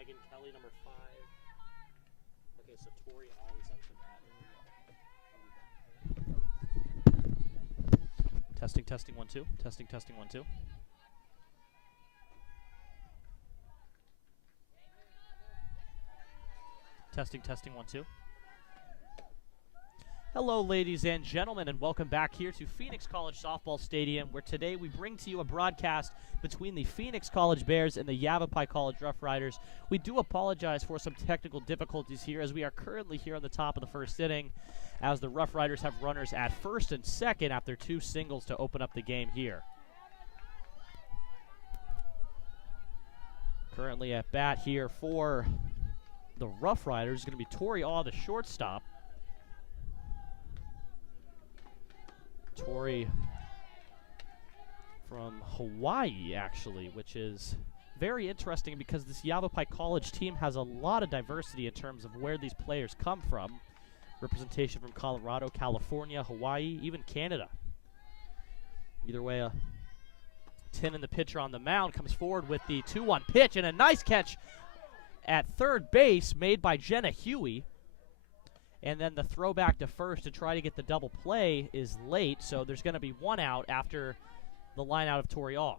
Megan Kelly, number 5. Okay, so Tori All is up for that. Testing, testing, 1, 2. Testing, testing, 1, 2. Testing, testing, 1, 2. Hello, ladies and gentlemen, and welcome back here to Phoenix College Softball Stadium, where today we bring to you a broadcast between the Phoenix College Bears and the Yavapai College Roughriders. We do apologize for some technical difficulties here, as we are currently here on the top of the first inning, as the Roughriders have runners at first and second after 2 singles to open up the game here. Currently at bat here for the Roughriders is going to be Tori Aw, the shortstop. Tori from Hawaii, actually, which is very interesting because this Yavapai College team has a lot of diversity in terms of where these players come from. Representation from Colorado, California, Hawaii, even Canada. Either way, Tin and the pitcher on the mound comes forward with the 2-1 pitch, and a nice catch at third base made by Jenna Huey. And then the throwback to first to try to get the double play is late, so there's going to be 1 out after the line out of Tori Aw.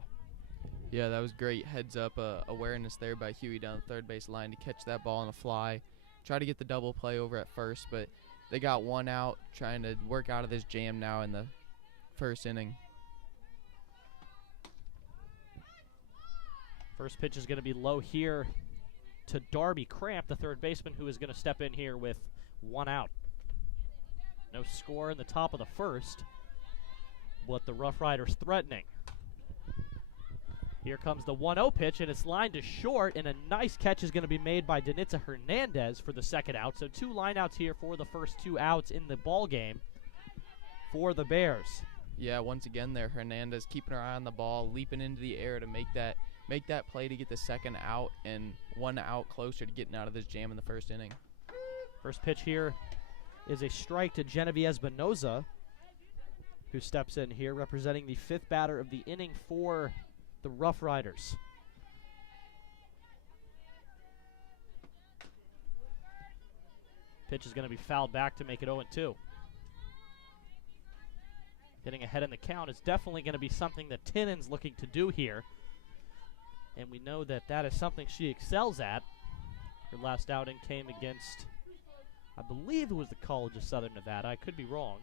Yeah, that was great heads-up awareness there by Huey down the third base line to catch that ball on a fly. Try to get the double play over at first, but they got 1 out, trying to work out of this jam now in the first inning. First pitch is going to be low here to Darby Cramp, the third baseman, who is going to step in here with 1 out. No score in the top of the first, but the Roughriders threatening. Here comes the 1-0 pitch, and it's lined to short, and a nice catch is going to be made by Danitza Hernandez for the second out. So 2 lineouts here for the first 2 outs in the ball game for the Bears. Yeah, once again there, Hernandez keeping her eye on the ball, leaping into the air to make that play to get the second out, and 1 out closer to getting out of this jam in the first inning. First pitch here is a strike to Genevieve Espinoza, who steps in here representing the 5th batter of the inning for the Roughriders. Pitch is going to be fouled back to make it 0-2. Getting ahead in the count is definitely going to be something that Tinnen's looking to do here. And we know that that is something she excels at. Her last outing came against, I believe it was the College of Southern Nevada. I could be wrong.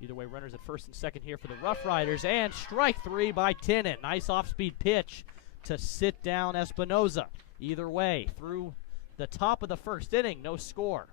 Either way, runners at first and second here for the Roughriders, and strike 3 by Tinnen. Nice off-speed pitch to sit down Espinoza. Either way, through the top of the first inning, no score.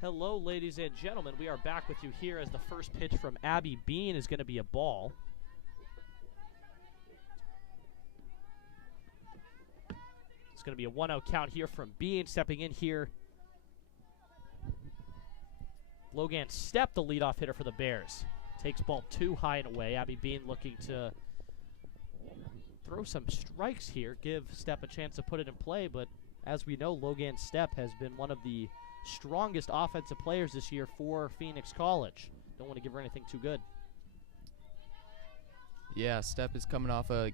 Hello, ladies and gentlemen. We are back with you here as the first pitch from Abby Bean is going to be a ball. It's going to be a 1-0 count here from Bean. Stepping in here, Logan Stepp, the leadoff hitter for the Bears. Takes ball 2 high and away. Abby Bean looking to throw some strikes here, give Stepp a chance to put it in play, but as we know, Logan Stepp has been one of the strongest offensive players this year for Phoenix College. Don't want to give her anything too good. Yeah, Stepp is coming off a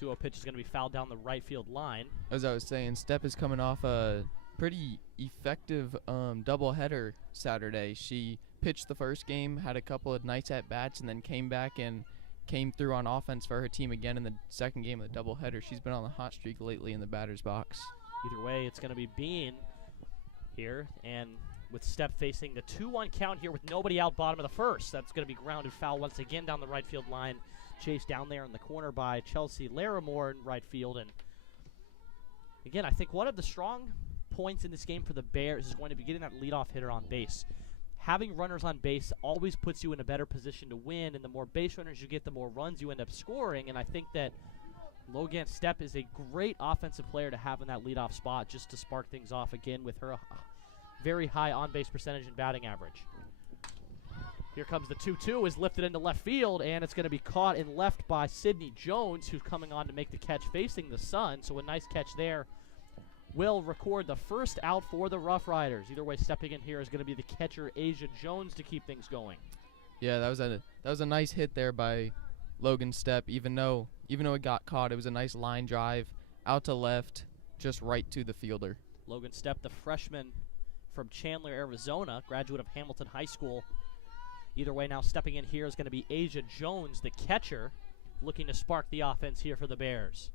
2-0 pitch is going to be fouled down the right field line. As I was saying, Stepp is coming off a pretty effective doubleheader Saturday. She pitched the first game, had a couple of nice at-bats, and then came back and came through on offense for her team again in the second game of the doubleheader. She's been on the hot streak lately in the batter's box. Either way, it's going to be Bean here, and with Stepp facing the 2-1 count here with nobody out bottom of the first. That's going to be grounded foul once again down the right field line. Chased down there in the corner by Chelsea Larimore in right field. And again, I think one of the strong points in this game for the Bears is going to be getting that leadoff hitter on base. Having runners on base always puts you in a better position to win, and the more base runners you get, the more runs you end up scoring. And I think that Logan Stepp is a great offensive player to have in that leadoff spot just to spark things off again with her very high on-base percentage and batting average. Here comes the 2-2, is lifted into left field, and it's going to be caught in left by Sydney Jones, who's coming on to make the catch facing the sun. So a nice catch there will record the first out for the Roughriders. Either way, stepping in here is going to be the catcher Asia Jones to keep things going. Yeah, that was a nice hit there by Logan Stepp. Even though it got caught, it was a nice line drive out to left, just right to the fielder. Logan Stepp, the freshman from Chandler, Arizona, graduate of Hamilton High School. Either way, now stepping in here is going to be Asia Jones, the catcher, looking to spark the offense here for the Bears.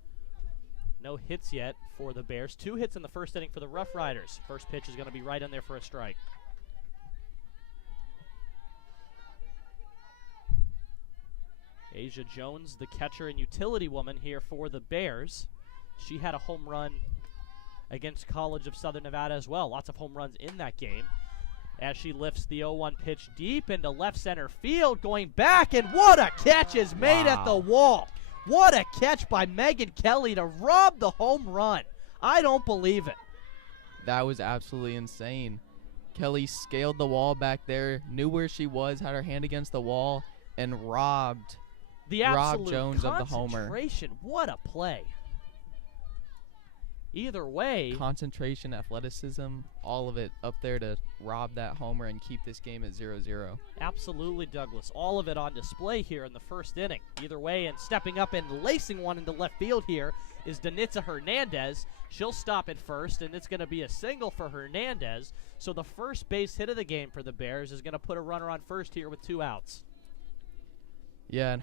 No hits yet for the Bears. 2 hits in the first inning for the Roughriders. First pitch is going to be right in there for a strike. Asia Jones, the catcher and utility woman here for the Bears. She had a home run against College of Southern Nevada as well. Lots of home runs in that game. As she lifts the 0-1 pitch deep into left center field, going back, and what a catch is made at the wall. What a catch by Megan Kelly to rob the home run. I don't believe it. That was absolutely insane. Kelly scaled the wall back there, knew where she was, had her hand against the wall, and robbed Jones of the homer. What a play. Either way, concentration, athleticism, all of it up there to rob that homer and keep this game at 0-0. Absolutely, Douglas. All of it on display here in the first inning. Either way, and stepping up and lacing one into left field here is Danitza Hernandez. She'll stop at first, and it's going to be a single for Hernandez. So the first base hit of the game for the Bears is going to put a runner on first here with 2 outs. Yeah, and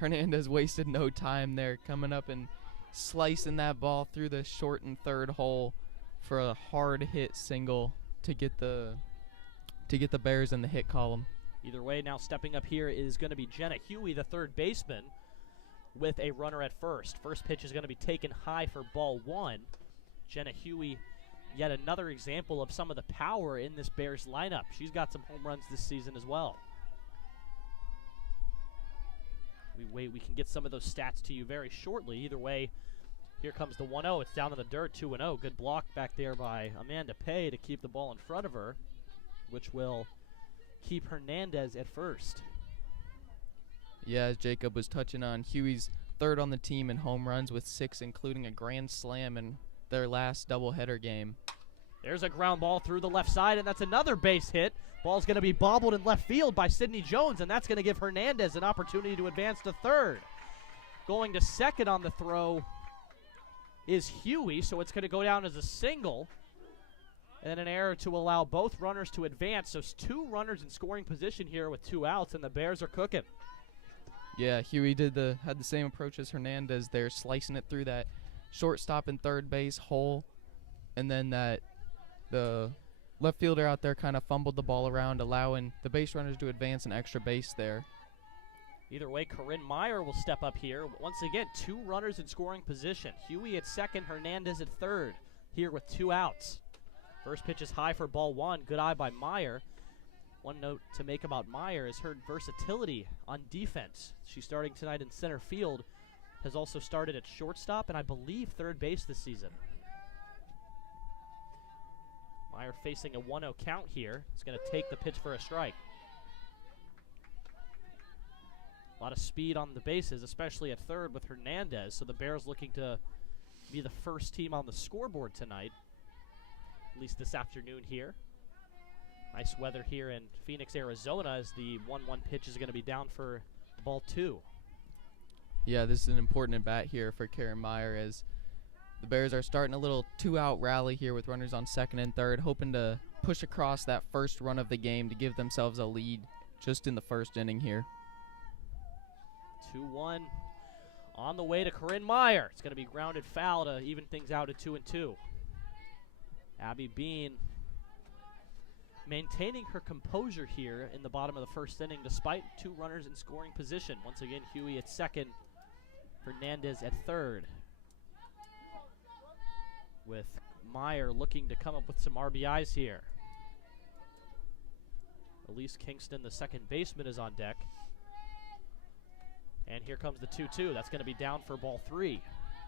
Hernandez wasted no time there, coming up and slicing that ball through the short and third hole for a hard hit single to get the Bears in the hit column. Either way, now stepping up here is going to be Jenna Huey, the third baseman, with a runner at first. First pitch is going to be taken high for ball 1. Jenna Huey, yet another example of some of the power in this Bears lineup. She's got some home runs this season as well. We can get some of those stats to you very shortly. Either way, here comes the 1-0. It's down in the dirt, 2-0. Good block back there by Amanda Pay to keep the ball in front of her, which will keep Hernandez at first. Yeah, as Jacob was touching on, Huey's third on the team in home runs with 6, including a grand slam in their last doubleheader game. There's a ground ball through the left side, and that's another base hit. Ball's going to be bobbled in left field by Sydney Jones, and that's going to give Hernandez an opportunity to advance to third. Going to second on the throw is Huey, so it's going to go down as a single. And an error to allow both runners to advance. So it's 2 runners in scoring position here with 2 outs, and the Bears are cooking. Yeah, Huey had the same approach as Hernandez there, slicing it through that shortstop and third base hole, and then the left fielder out there kind of fumbled the ball around, allowing the base runners to advance an extra base there. Either way, Corinne Meyer will step up here. Once again, 2 runners in scoring position. Huey at second, Hernandez at third, here with 2 outs. First pitch is high for ball 1. Good eye by Meyer. One note to make about Meyer is her versatility on defense. She's starting tonight in center field, has also started at shortstop, and I believe third base this season. Meyer facing a 1-0 count here. He's going to take the pitch for a strike. A lot of speed on the bases, especially at third with Hernandez. So the Bears looking to be the first team on the scoreboard tonight, at least this afternoon here. Nice weather here in Phoenix, Arizona, as the 1-1 pitch is going to be down for ball 2. Yeah, this is an important at bat here for Karen Meyer, as the Bears are starting a little 2-out rally here with runners on second and third, hoping to push across that first run of the game to give themselves a lead just in the first inning here. 2-1 on the way to Corinne Meyer. It's going to be grounded foul to even things out at 2-2. Abby Bean maintaining her composure here in the bottom of the first inning despite 2 runners in scoring position. Once again, Huey at second, Hernandez at third, with Meyer looking to come up with some RBIs here. Elise Kingston, the second baseman, is on deck. And here comes the 2-2. That's going to be down for ball 3.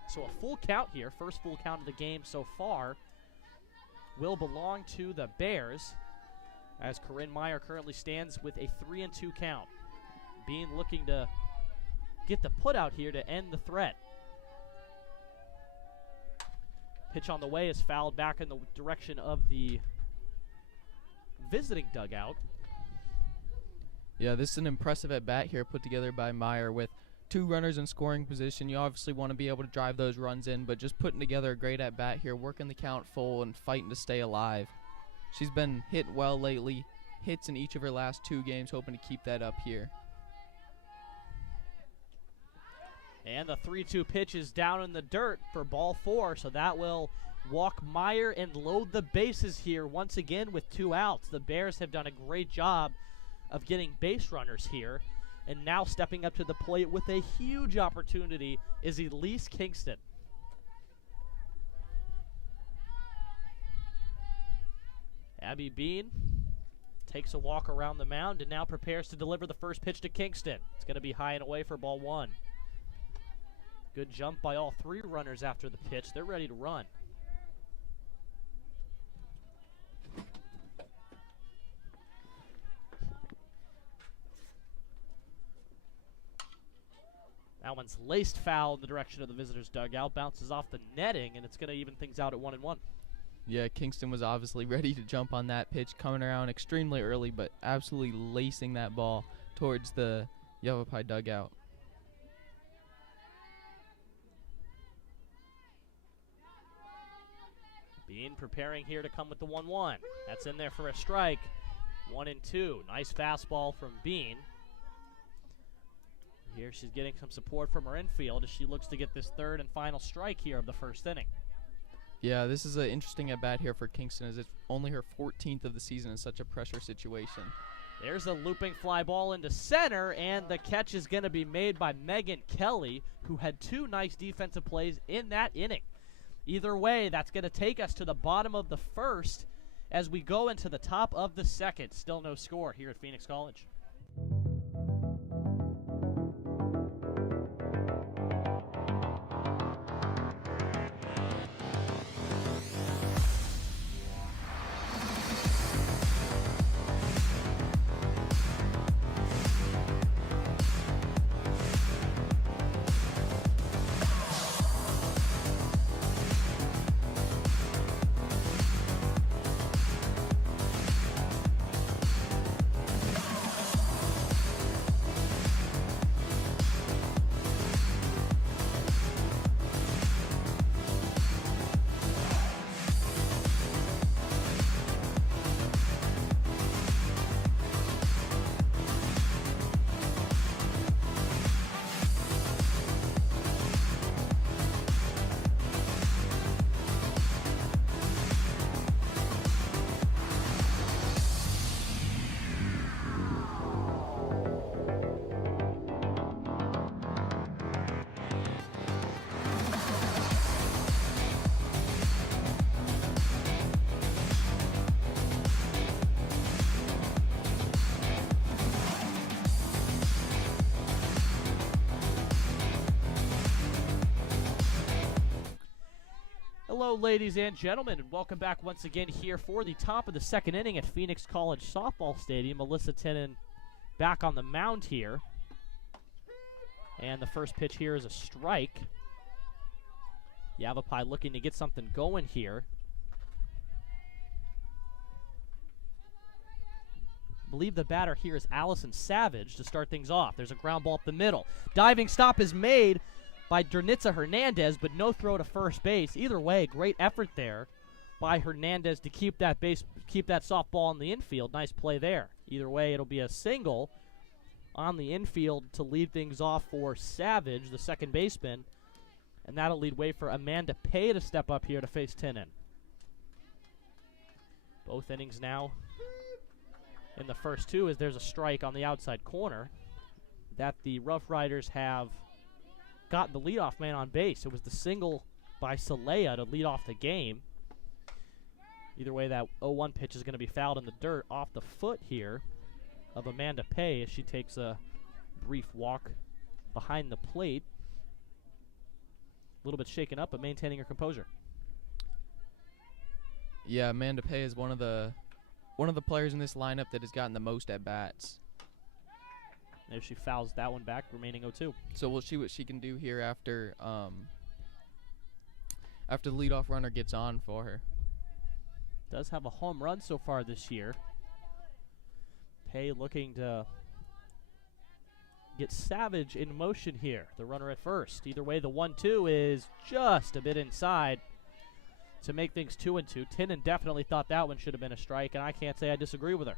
So a full count here, first full count of the game so far, will belong to the Bears, as Corinne Meyer currently stands with a 3-2 count. Bean looking to get the put out here to end the threat. Pitch on the way is fouled back in the direction of the visiting dugout. Yeah, this is an impressive at-bat here put together by Meyer with 2 runners in scoring position. You obviously want to be able to drive those runs in, but just putting together a great at-bat here, working the count full and fighting to stay alive. She's been hit well lately, hits in each of her last 2 games, hoping to keep that up here. And the 3-2 pitch is down in the dirt for ball 4, so that will walk Meyer and load the bases here once again with 2 outs. The Bears have done a great job of getting base runners here, and now stepping up to the plate with a huge opportunity is Elise Kingston. Abby Bean takes a walk around the mound and now prepares to deliver the first pitch to Kingston. It's going to be high and away for ball 1. Good jump by all 3 runners after the pitch. They're ready to run. That one's laced foul in the direction of the visitors' dugout. Bounces off the netting, and it's going to even things out at 1-1. Yeah, Kingston was obviously ready to jump on that pitch, coming around extremely early, but absolutely lacing that ball towards the Yavapai dugout. Bean preparing here to come with the 1-1. That's in there for a strike. 1-2. Nice fastball from Bean. Here she's getting some support from her infield as she looks to get this third and final strike here of the first inning. Yeah, this is an interesting at-bat here for Kingston, as it's only her 14th of the season in such a pressure situation. There's a looping fly ball into center, and the catch is going to be made by Megan Kelly, who had 2 nice defensive plays in that inning. Either way, that's going to take us to the bottom of the first as we go into the top of the second. Still no score here at Phoenix College. Hello, ladies and gentlemen, and welcome back once again here for the top of the second inning at Phoenix College Softball Stadium. Melissa Tennant back on the mound here. And the first pitch here is a strike. Yavapai looking to get something going here. I believe the batter here is Allison Savage to start things off. There's a ground ball up the middle. Diving stop is made by Dernitza Hernandez, but no throw to first base. Either way, great effort there by Hernandez to keep that soft ball in the infield. Nice play there. Either way, it'll be a single on the infield to lead things off for Savage, the second baseman. And that'll lead way for Amanda Pay to step up here to face Tinnin. Both innings now in the first two, as there's a strike on the outside corner that the Rough Riders have gotten the leadoff man on base. It was the single by Saleha to lead off the game. Either way, that 0-1 pitch is going to be fouled in the dirt off the foot here of Amanda Pay as she takes a brief walk behind the plate. A little bit shaken up, but maintaining her composure. Yeah, Amanda Pay is one of the players in this lineup that has gotten the most at bats. If she fouls that one back, remaining 0-2. So we'll see what she can do here after the leadoff runner gets on for her. Does have a home run so far this year. Pay looking to get Savage in motion here. The runner at first. Either way, the 1-2 is just a bit inside to make things 2-2. Tinnin definitely thought that one should have been a strike, and I can't say I disagree with her.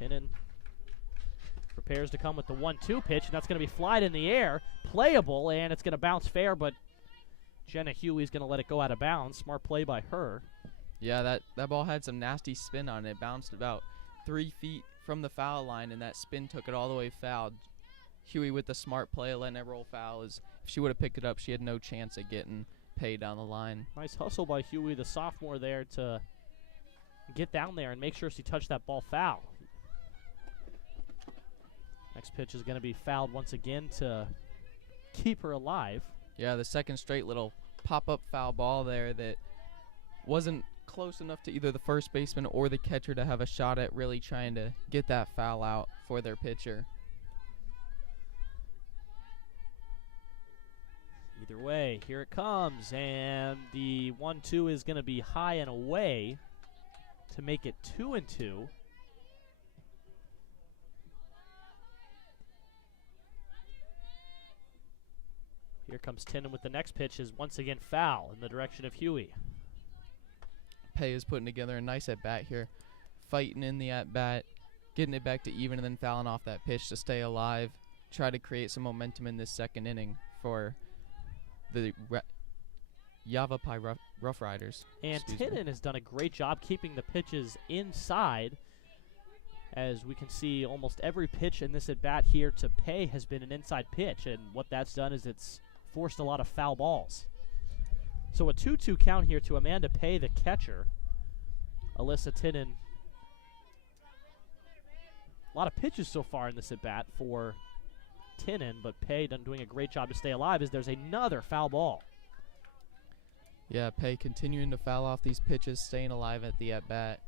Tinnin prepares to come with the 1-2 pitch, and that's going to be flied in the air. Playable, and it's going to bounce fair, but Jenna Huey's going to let it go out of bounds. Smart play by her. Yeah, that ball had some nasty spin on it. It bounced about 3 feet from the foul line, and that spin took it all the way foul. Huey with the smart play, letting it roll foul. If she would have picked it up, she had no chance at getting paid down the line. Nice hustle by Huey, the sophomore, there to get down there and make sure she touched that ball foul. Next pitch is going to be fouled once again to keep her alive. Yeah, the second straight little pop-up foul ball there that wasn't close enough to either the first baseman or the catcher to have a shot at really trying to get that foul out for their pitcher. Either way, here it comes, and the 1-2 is going to be high and away to make it 2-2. Here comes Tinnin with the next pitch, is once again foul in the direction of Huey. Pay is putting together a nice at-bat here, fighting in the at-bat, getting it back to even, and then fouling off that pitch to stay alive, try to create some momentum in this second inning for the Yavapai Rough Riders. And Tinnin has done a great job keeping the pitches inside. As we can see, almost every pitch in this at-bat here to Pay has been an inside pitch, and what that's done is it's forced a lot of foul balls. So a 2-2 count here to Amanda Pay, the catcher. Alyssa Tinnin. A lot of pitches so far in this at-bat for Tinnin, but Pay done doing a great job to stay alive as there's another foul ball. Yeah, Pay continuing to foul off these pitches, staying alive at the at-bat.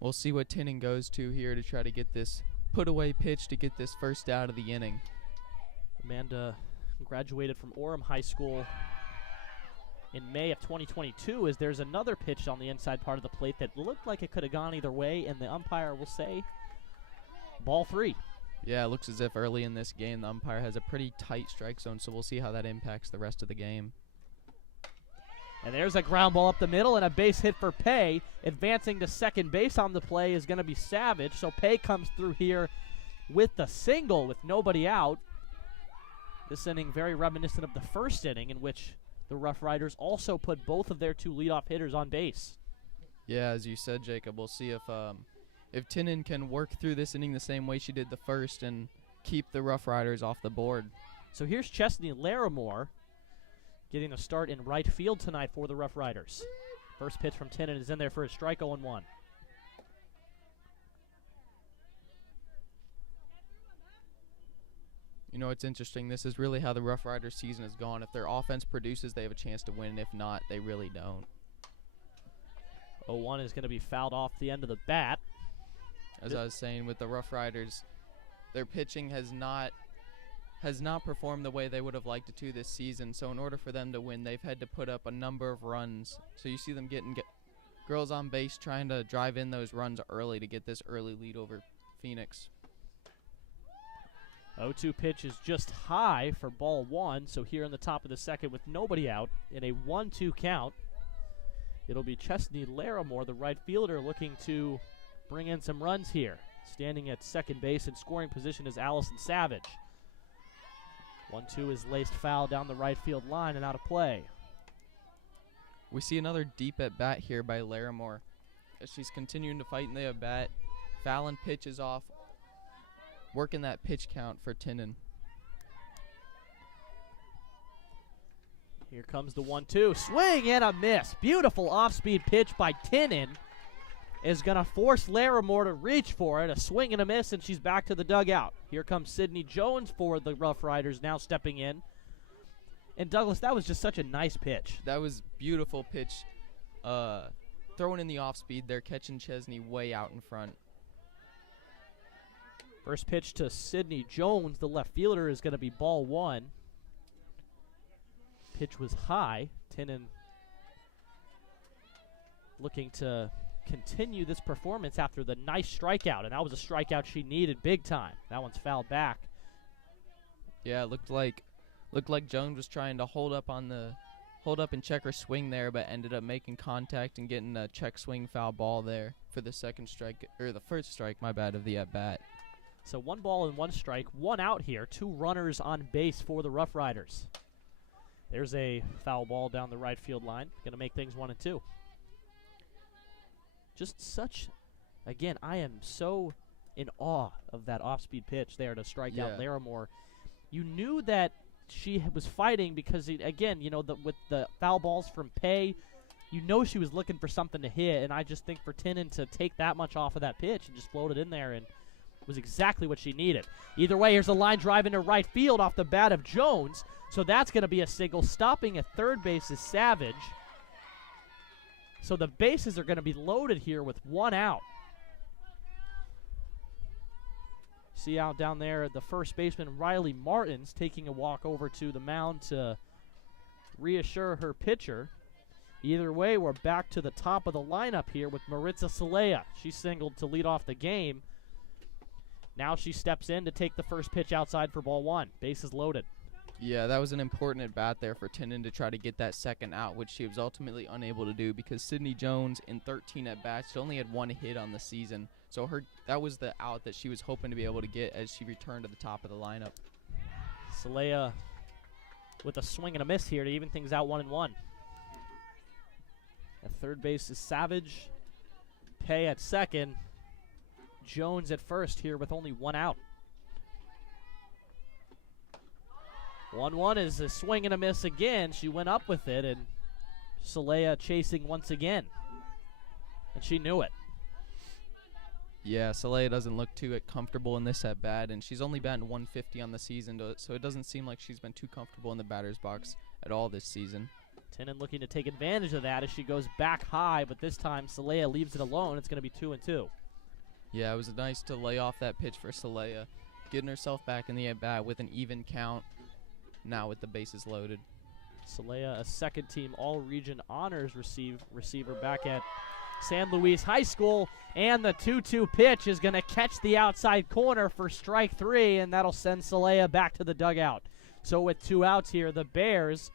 We'll see what Tinnin goes to here to try to get this put-away pitch to get this first out of the inning. Amanda graduated from Orem High School in May of 2022, as there's another pitch on the inside part of the plate that looked like it could have gone either way, and the umpire will say ball 3. Yeah, it looks as if early in this game the umpire has a pretty tight strike zone, so we'll see how that impacts the rest of the game. And there's a ground ball up the middle and a base hit for Pay. Advancing to second base on the play is going to be Savage, so Pay comes through here with the single with nobody out. This inning very reminiscent of the first inning, in which the Rough Riders also put both of their 2 leadoff hitters on base. Yeah, as you said, Jacob, we'll see if Tinnin can work through this inning the same way she did the first and keep the Rough Riders off the board. So here's Chesney Larimore getting a start in right field tonight for the Rough Riders. First pitch from Tinnin is in there for a strike, 0-1. You know, it's interesting. This is really how the Rough Riders season has gone. If their offense produces, they have a chance to win. If not, they really don't. 0-1 is going to be fouled off the end of the bat. As I was saying, with the Roughriders, their pitching has not performed the way they would have liked it to this season. So in order for them to win, they've had to put up a number of runs. So you see them getting girls on base trying to drive in those runs early to get this early lead over Phoenix. 0-2 pitch is just high for ball one. So here in the top of the second with nobody out in a 1-2 count, it'll be Chesney Larimore, the right fielder, looking to bring in some runs here. Standing at second base in scoring position is Allison Savage. 1-2 is laced foul down the right field line and out of play. We see another deep at bat here by Larimore as she's continuing to fight in the at bat. Fallon pitches off, working that pitch count for Tinnen. Here comes the 1-2. Swing and a miss. Beautiful off-speed pitch by Tinnen is going to force Larimore to reach for it. A swing and a miss, and she's back to the dugout. Here comes Sydney Jones for the Roughriders now stepping in. And Douglas, that was just such a nice pitch. That was beautiful pitch. Throwing in the off-speed there, catching Chesney way out in front. First pitch to Sydney Jones, the left fielder, is going to be ball one. Pitch was high. Tinnen looking to continue this performance after the nice strikeout, and that was a strikeout she needed big time. That one's fouled back. Yeah, it looked like Jones was trying to hold up and check her swing there, but ended up making contact and getting a check swing foul ball there for the first strike, my bad, of the at bat. So 1 ball and 1 strike, 1 out here, 2 runners on base for the Roughriders. There's a foul ball down the right field line, going to make things 1-2. Just such, again, I am so in awe of that off-speed pitch there to strike out Larimore. You knew that she was fighting because, again, you know, with the foul balls from Pay, you know she was looking for something to hit, and I just think for Tinnen to take that much off of that pitch and just float it in there and was exactly what she needed. Either way, here's a line drive into right field off the bat of Jones, so that's going to be a single. Stopping at third base is Savage. So the bases are going to be loaded here with 1 out. See out down there the first baseman, Riley Martins, taking a walk over to the mound to reassure her pitcher. Either way, we're back to the top of the lineup here with Maritza Salea. She singled to lead off the game. Now she steps in to take the first pitch outside for ball one. Bases loaded. Yeah, that was an important at bat there for Tinnen to try to get that second out, which she was ultimately unable to do because Sydney Jones in 13 at bats, she only had 1 hit on the season. So that was the out that she was hoping to be able to get as she returned to the top of the lineup. Salea with a swing and a miss here to even things out 1-1. At third base is Savage. Pay at second. Jones at first here with only 1 out. 1-1 is a swing and a miss again. She went up with it, and Salea chasing once again. And she knew it. Yeah, Salea doesn't look too comfortable in this at bat, and she's only batting 150 on the season, so it doesn't seem like she's been too comfortable in the batter's box at all this season. Tinnen looking to take advantage of that as she goes back high, but this time Salea leaves it alone. It's going to be 2-2. Yeah, it was nice to lay off that pitch for Salea, getting herself back in the at bat with an even count. Now with the bases loaded. Salea, a second-team All-Region Honors receiver back at San Luis High School. And the 2-2 pitch is going to catch the outside corner for strike 3, and that'll send Salea back to the dugout. So with 2 outs here, the Bears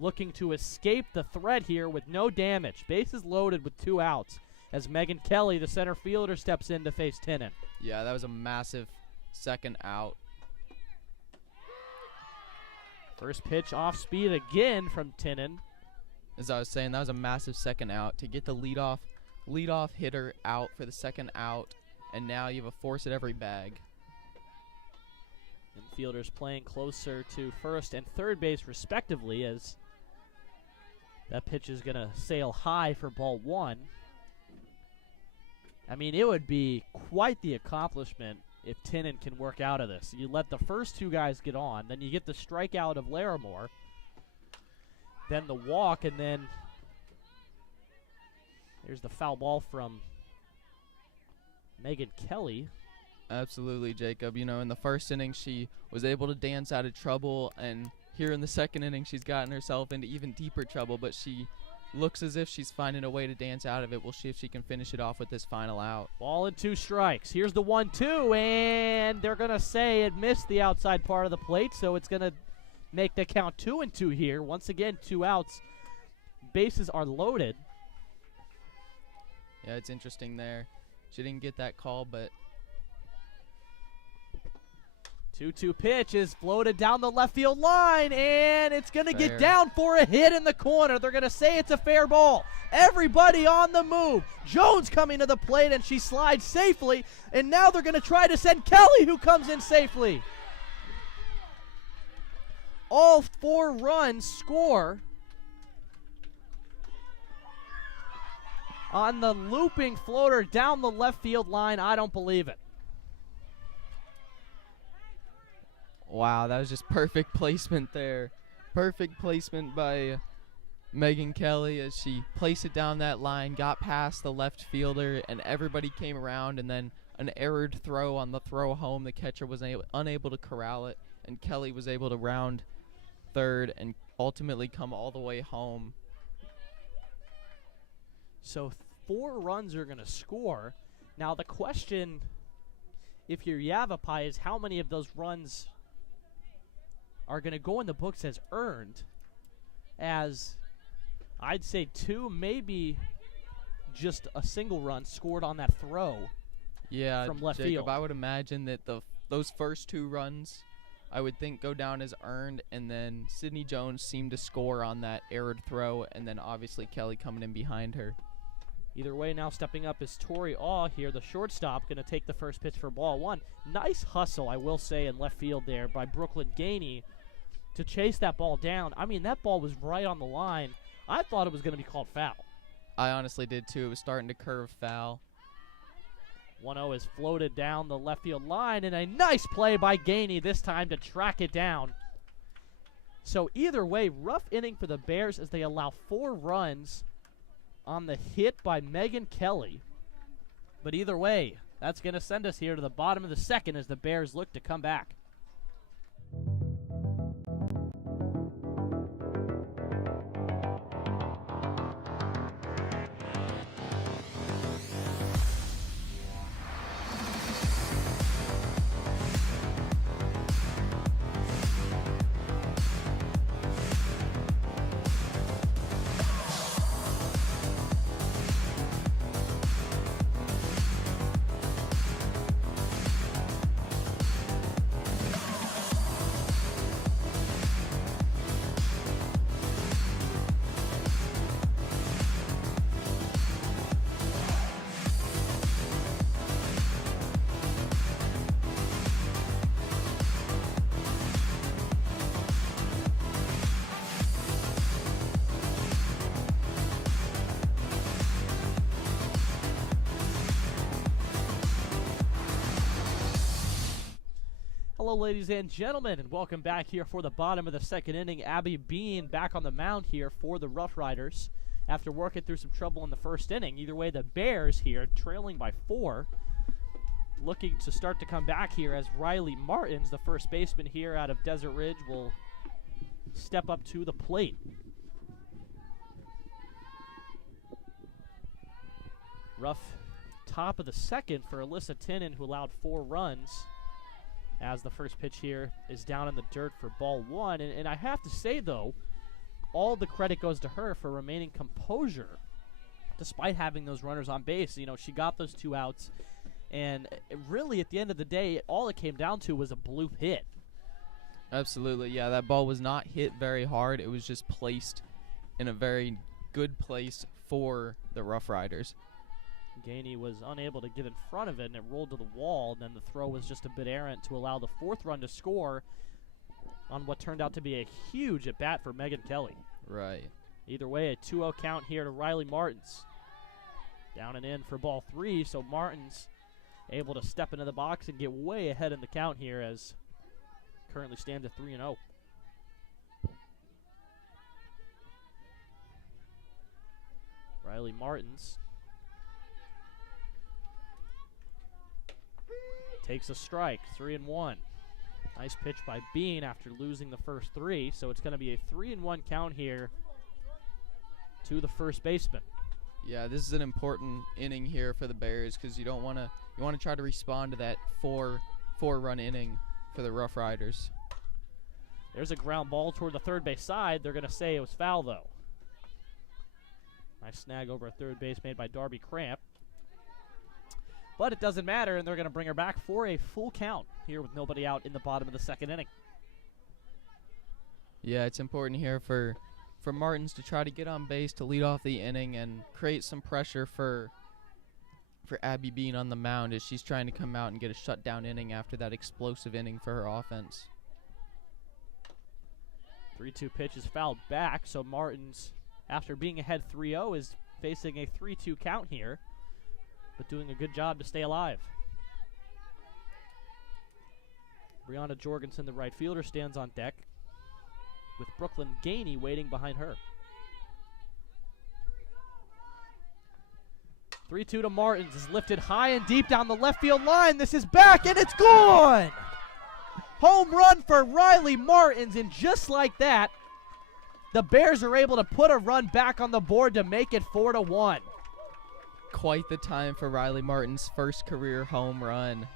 looking to escape the threat here with no damage. Bases loaded with 2 outs as Megan Kelly, the center fielder, steps in to face Tinnen. Yeah, that was a massive second out. First pitch off speed again from Tinnen. As I was saying, that was a massive second out. To get the leadoff hitter out for the second out, and now you have a force at every bag. Infielders playing closer to first and third base respectively as that pitch is going to sail high for ball one. I mean, it would be quite the accomplishment if Tinnen can work out of this. You let the first 2 guys get on, then you get the strikeout of Larimore, then the walk, and then there's the foul ball from Megan Kelly. Absolutely, Jacob. You know, in the first inning, she was able to dance out of trouble, and here in the second inning, she's gotten herself into even deeper trouble, but she looks as if she's finding a way to dance out of it. We'll see if she can finish it off with this final out. Ball and 2 strikes. Here's the 1-2, and they're going to say it missed the outside part of the plate, so it's going to make the count 2-2 here. Once again, 2 outs. Bases are loaded. Yeah, it's interesting there. She didn't get that call, but 2-2 pitch is floated down the left field line, and it's going to get down for a hit in the corner. They're going to say it's a fair ball. Everybody on the move. Jones coming to the plate, and she slides safely, and now they're going to try to send Kelly, who comes in safely. All 4 runs score on the looping floater down the left field line. I don't believe it. wow, that was just perfect placement there. Perfect placement by Megan Kelly as she placed it down that line, got past the left fielder, and everybody came around, and then an errored throw on the throw home. The catcher was unable to corral it, and Kelly was able to round third and ultimately come all the way home. So 4 runs are going to score. Now the question, if you're Yavapai, is how many of those runs are going to go in the books as earned, as I'd say 2, maybe just a single run scored on that throw from left Jacob, field. I would imagine that those first 2 runs, I would think, go down as earned, and then Sydney Jones seemed to score on that errored throw, and then obviously Kelly coming in behind her. Either way, now stepping up is Tori Aw here, the shortstop, going to take the first pitch for ball 1. Nice hustle, I will say, in left field there by Brooklyn Gainey to chase that ball down. I mean, that ball was right on the line. I thought it was going to be called foul. I honestly did too. It was starting to curve foul. 1-0 is floated down the left field line, and a nice play by Gainey this time to track it down. So either way, rough inning for the Bears as they allow 4 runs on the hit by Megan Kelly. But either way, that's going to send us here to the bottom of the second as the Bears look to come back. Hello, ladies and gentlemen, and welcome back here for the bottom of the second inning. Abby Bean back on the mound here for the Roughriders after working through some trouble in the first inning. Either way, the Bears here trailing by 4, looking to start to come back here as Riley Martins, the first baseman here out of Desert Ridge, will step up to the plate. Rough top of the second for Alyssa Tinnen, who allowed 4 runs. As the first pitch here is down in the dirt for ball 1. And I have to say, though, all the credit goes to her for remaining composure despite having those runners on base. You know, she got those 2 outs, and really at the end of the day, all it came down to was a bloop hit. Absolutely, yeah, that ball was not hit very hard. It was just placed in a very good place for the Roughriders. Gainey was unable to get in front of it, and it rolled to the wall, and then the throw was just a bit errant to allow the 4th run to score on what turned out to be a huge at-bat for Megan Kelly. Right. Either way, a 2-0 count here to Riley Martins. Down and in for ball 3, so Martins able to step into the box and get way ahead in the count here as currently stands at 3-0. Riley Martins Takes a strike, 3-1. Nice pitch by Bean after losing the first three, so it's going to be a 3-1 count here to the first baseman. Yeah, this is an important inning here for the Bears because you want to try to respond to that four-run inning for the Rough Riders. There's a ground ball toward the third base side. They're going to say it was foul, though. Nice snag over at third base made by Darby Cramp. But it doesn't matter, and they're going to bring her back for a full count here with nobody out in the bottom of the second inning. Yeah, it's important here for Martins to try to get on base to lead off the inning and create some pressure for Abby Bean on the mound as she's trying to come out and get a shutdown inning after that explosive inning for her offense. 3-2 pitch is fouled back, so Martins, after being ahead 3-0, is facing a 3-2 count here, but doing a good job to stay alive. Brianna Jorgensen, the right fielder, stands on deck with Brooklyn Gainey waiting behind her. 3-2 to Martins is lifted high and deep down the left field line. This is back, and it's gone! Home run for Riley Martins, and just like that, the Bears are able to put a run back on the board to make it 4-1. Quite the time for Riley Martin's first career home run.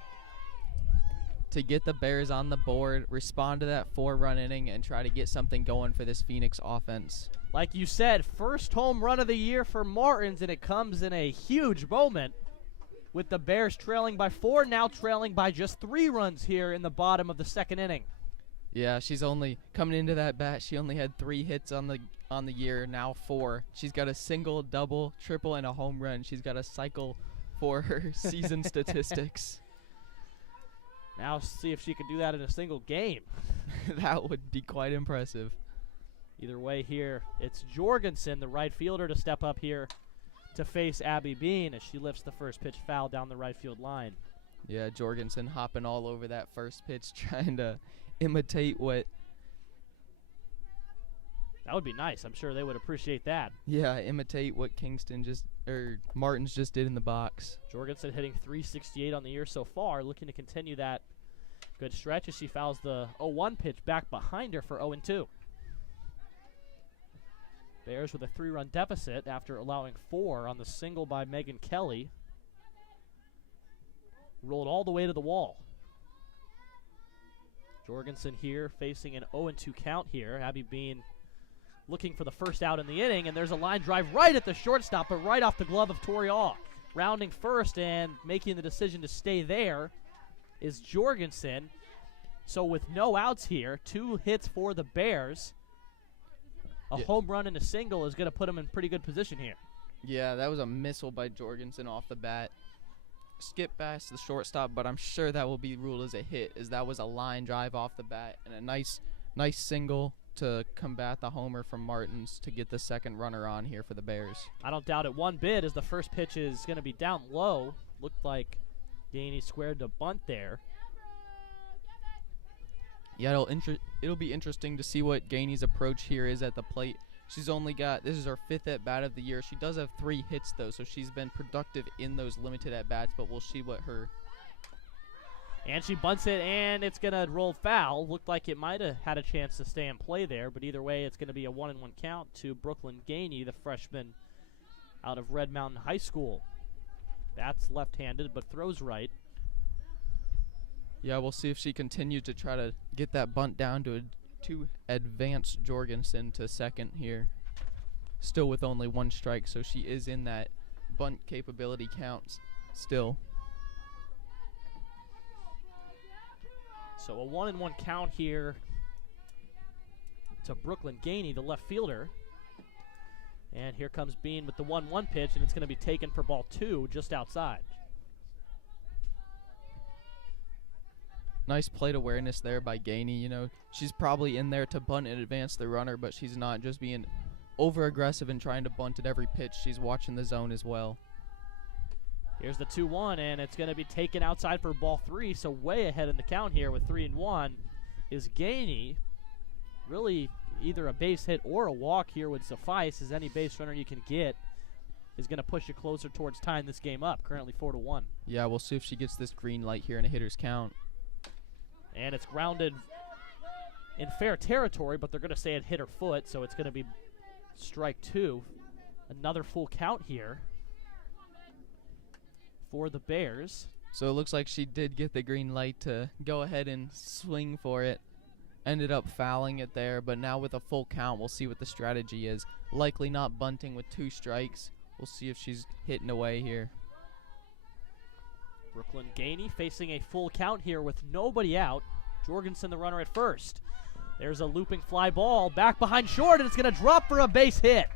To get the Bears on the board, respond to that 4-run inning, and try to get something going for this Phoenix offense. Like you said, first home run of the year for Martins, and it comes in a huge moment with the Bears trailing by 4, now trailing by just 3 runs here in the bottom of the second inning. Yeah, she's only coming into that bat. She only had 3 hits on the year, now 4. She's got a single, double, triple, and a home run. She's got a cycle for her season statistics. Now see if she can do that in a single game. That would be quite impressive. Either way here, it's Jorgensen, the right fielder, to step up here to face Abby Bean as she lifts the first pitch foul down the right field line. Yeah, Jorgensen hopping all over that first pitch, trying to imitate what... That would be nice. I'm sure they would appreciate that. Yeah, imitate what Martins just did in the box. Jorgensen hitting .368 on the year so far, looking to continue that good stretch as she fouls the 0-1 pitch back behind her for 0-2. Bears with a 3-run deficit after allowing 4 on the single by Megan Kelly. Rolled all the way to the wall. Jorgensen here facing an 0-2 count here. Abby Bean looking for the first out in the inning, and there's a line drive right at the shortstop, but right off the glove of Tori Auk. Rounding first and making the decision to stay there is Jorgensen. So with no outs here, 2 hits for the Bears. A home run and a single is going to put them in pretty good position here. Yeah, that was a missile by Jorgensen off the bat. Skip past the shortstop, but I'm sure that will be ruled as a hit, as that was a line drive off the bat and a nice single to combat the homer from Martins to get the second runner on here for the Bears. I don't doubt it one bit as the first pitch is going to be down low. Looked like Gainey squared to bunt there. Yeah, it'll be interesting to see what Gainey's approach here is at the plate. She's only got, this is her 5th at-bat of the year. She does have 3 hits, though, so she's been productive in those limited at-bats, but we'll see what her... And she bunts it, and it's going to roll foul. Looked like it might have had a chance to stay in play there, but either way, it's going to be a 1-1 count to Brooklyn Gainey, the freshman out of Red Mountain High School. Bats left-handed, but throws right. Yeah, we'll see if she continues to try to get that bunt down to advance Jorgensen to second here. Still with only 1 strike, so she is in that bunt capability count still. So a 1-1 count here to Brooklyn Gainey, the left fielder. And here comes Bean with the 1-1 pitch, and it's going to be taken for ball 2 just outside. Nice plate awareness there by Gainey. You know, she's probably in there to bunt and advance the runner, but she's not just being over-aggressive and trying to bunt at every pitch. She's watching the zone as well. Here's the 2-1, and it's going to be taken outside for ball 3, so way ahead in the count here with 3-1 is Gainey. Really, either a base hit or a walk here would suffice, as any base runner you can get is going to push you closer towards tying this game up, currently 4-1. Yeah, we'll see if she gets this green light here in a hitter's count. And it's grounded in fair territory, but they're going to say it hit her foot, so it's going to be strike 2. Another full count here for the Bears. So it looks like she did get the green light to go ahead and swing for it. Ended up fouling it there, but now with a full count, we'll see what the strategy is. Likely not bunting with 2 strikes. We'll see if she's hitting away here. Brooklyn Gainey facing a full count here with nobody out. Jorgensen the runner at first. There's a looping fly ball back behind short, and it's going to drop for a base hit.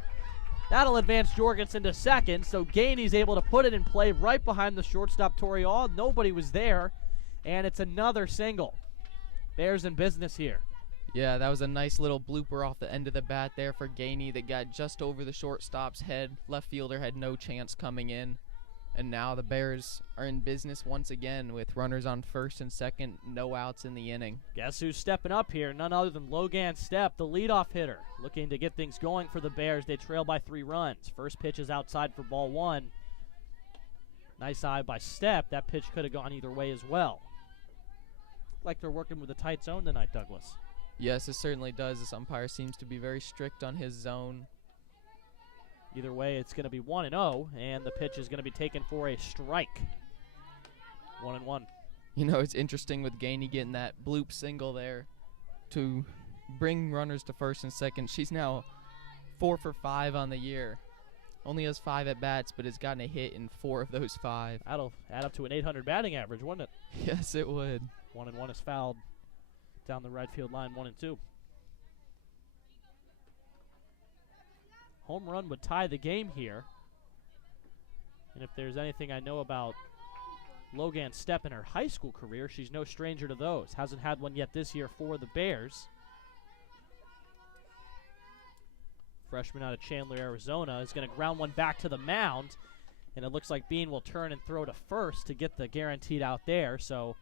That'll advance Jorgensen to second, so Gainey's able to put it in play right behind the shortstop Toriol. Nobody was there, and it's another single. Bears in business here. Yeah, that was a nice little blooper off the end of the bat there for Gainey that got just over the shortstop's head. Left fielder had no chance coming in. And now the Bears are in business once again with runners on first and second, no outs in the inning. Guess who's stepping up here? None other than Logan Stepp, the leadoff hitter, looking to get things going for the Bears. They trail by 3 runs. First pitch is outside for ball 1. Nice eye by Stepp. That pitch could have gone either way as well. Like they're working with a tight zone tonight, Douglas. Yes, it certainly does. This umpire seems to be very strict on his zone. Either way, it's going to be 1-0, and the pitch is going to be taken for a strike. 1-1. You know, it's interesting with Gainey getting that bloop single there to bring runners to first and second. She's now 4 for 5 on the year. Only has 5 at-bats, but has gotten a hit in 4 of those 5. That'll add up to an 800 batting average, wouldn't it? Yes, it would. 1-1 is fouled down the right field line, 1-2. Home run would tie the game here. And if there's anything I know about Logan Stepp in her high school career, she's no stranger to those. Hasn't had one yet this year for the Bears. Freshman out of Chandler, Arizona, is going to ground one back to the mound. And it looks like Bean will turn and throw to first to get the guaranteed out there. So,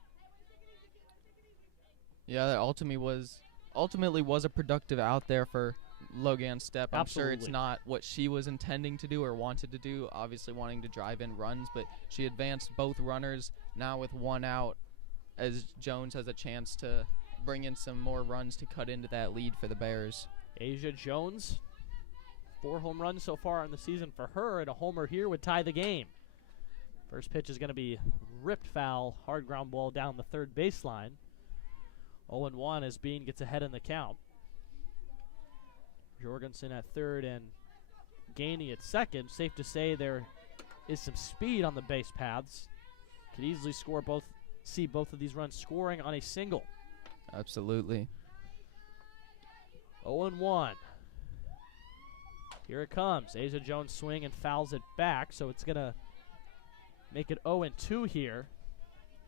yeah, that ultimately was a productive out there for Logan Stepp. I'm sure it's not what she was intending to do or wanted to do, obviously wanting to drive in runs, but she advanced both runners now with 1 out as Jones has a chance to bring in some more runs to cut into that lead for the Bears. Asia Jones, 4 home runs so far in the season for her, and a homer here would tie the game. First pitch is going to be ripped foul, hard ground ball down the third baseline. 0-1 as Bean gets ahead in the count. Jorgensen at third and Gainey at second. Safe to say there is some speed on the base paths. Could easily see both of these runs scoring on a single. Absolutely. 0-1. Here it comes. Asia Jones swing and fouls it back, so it's going to make it 0-2 here.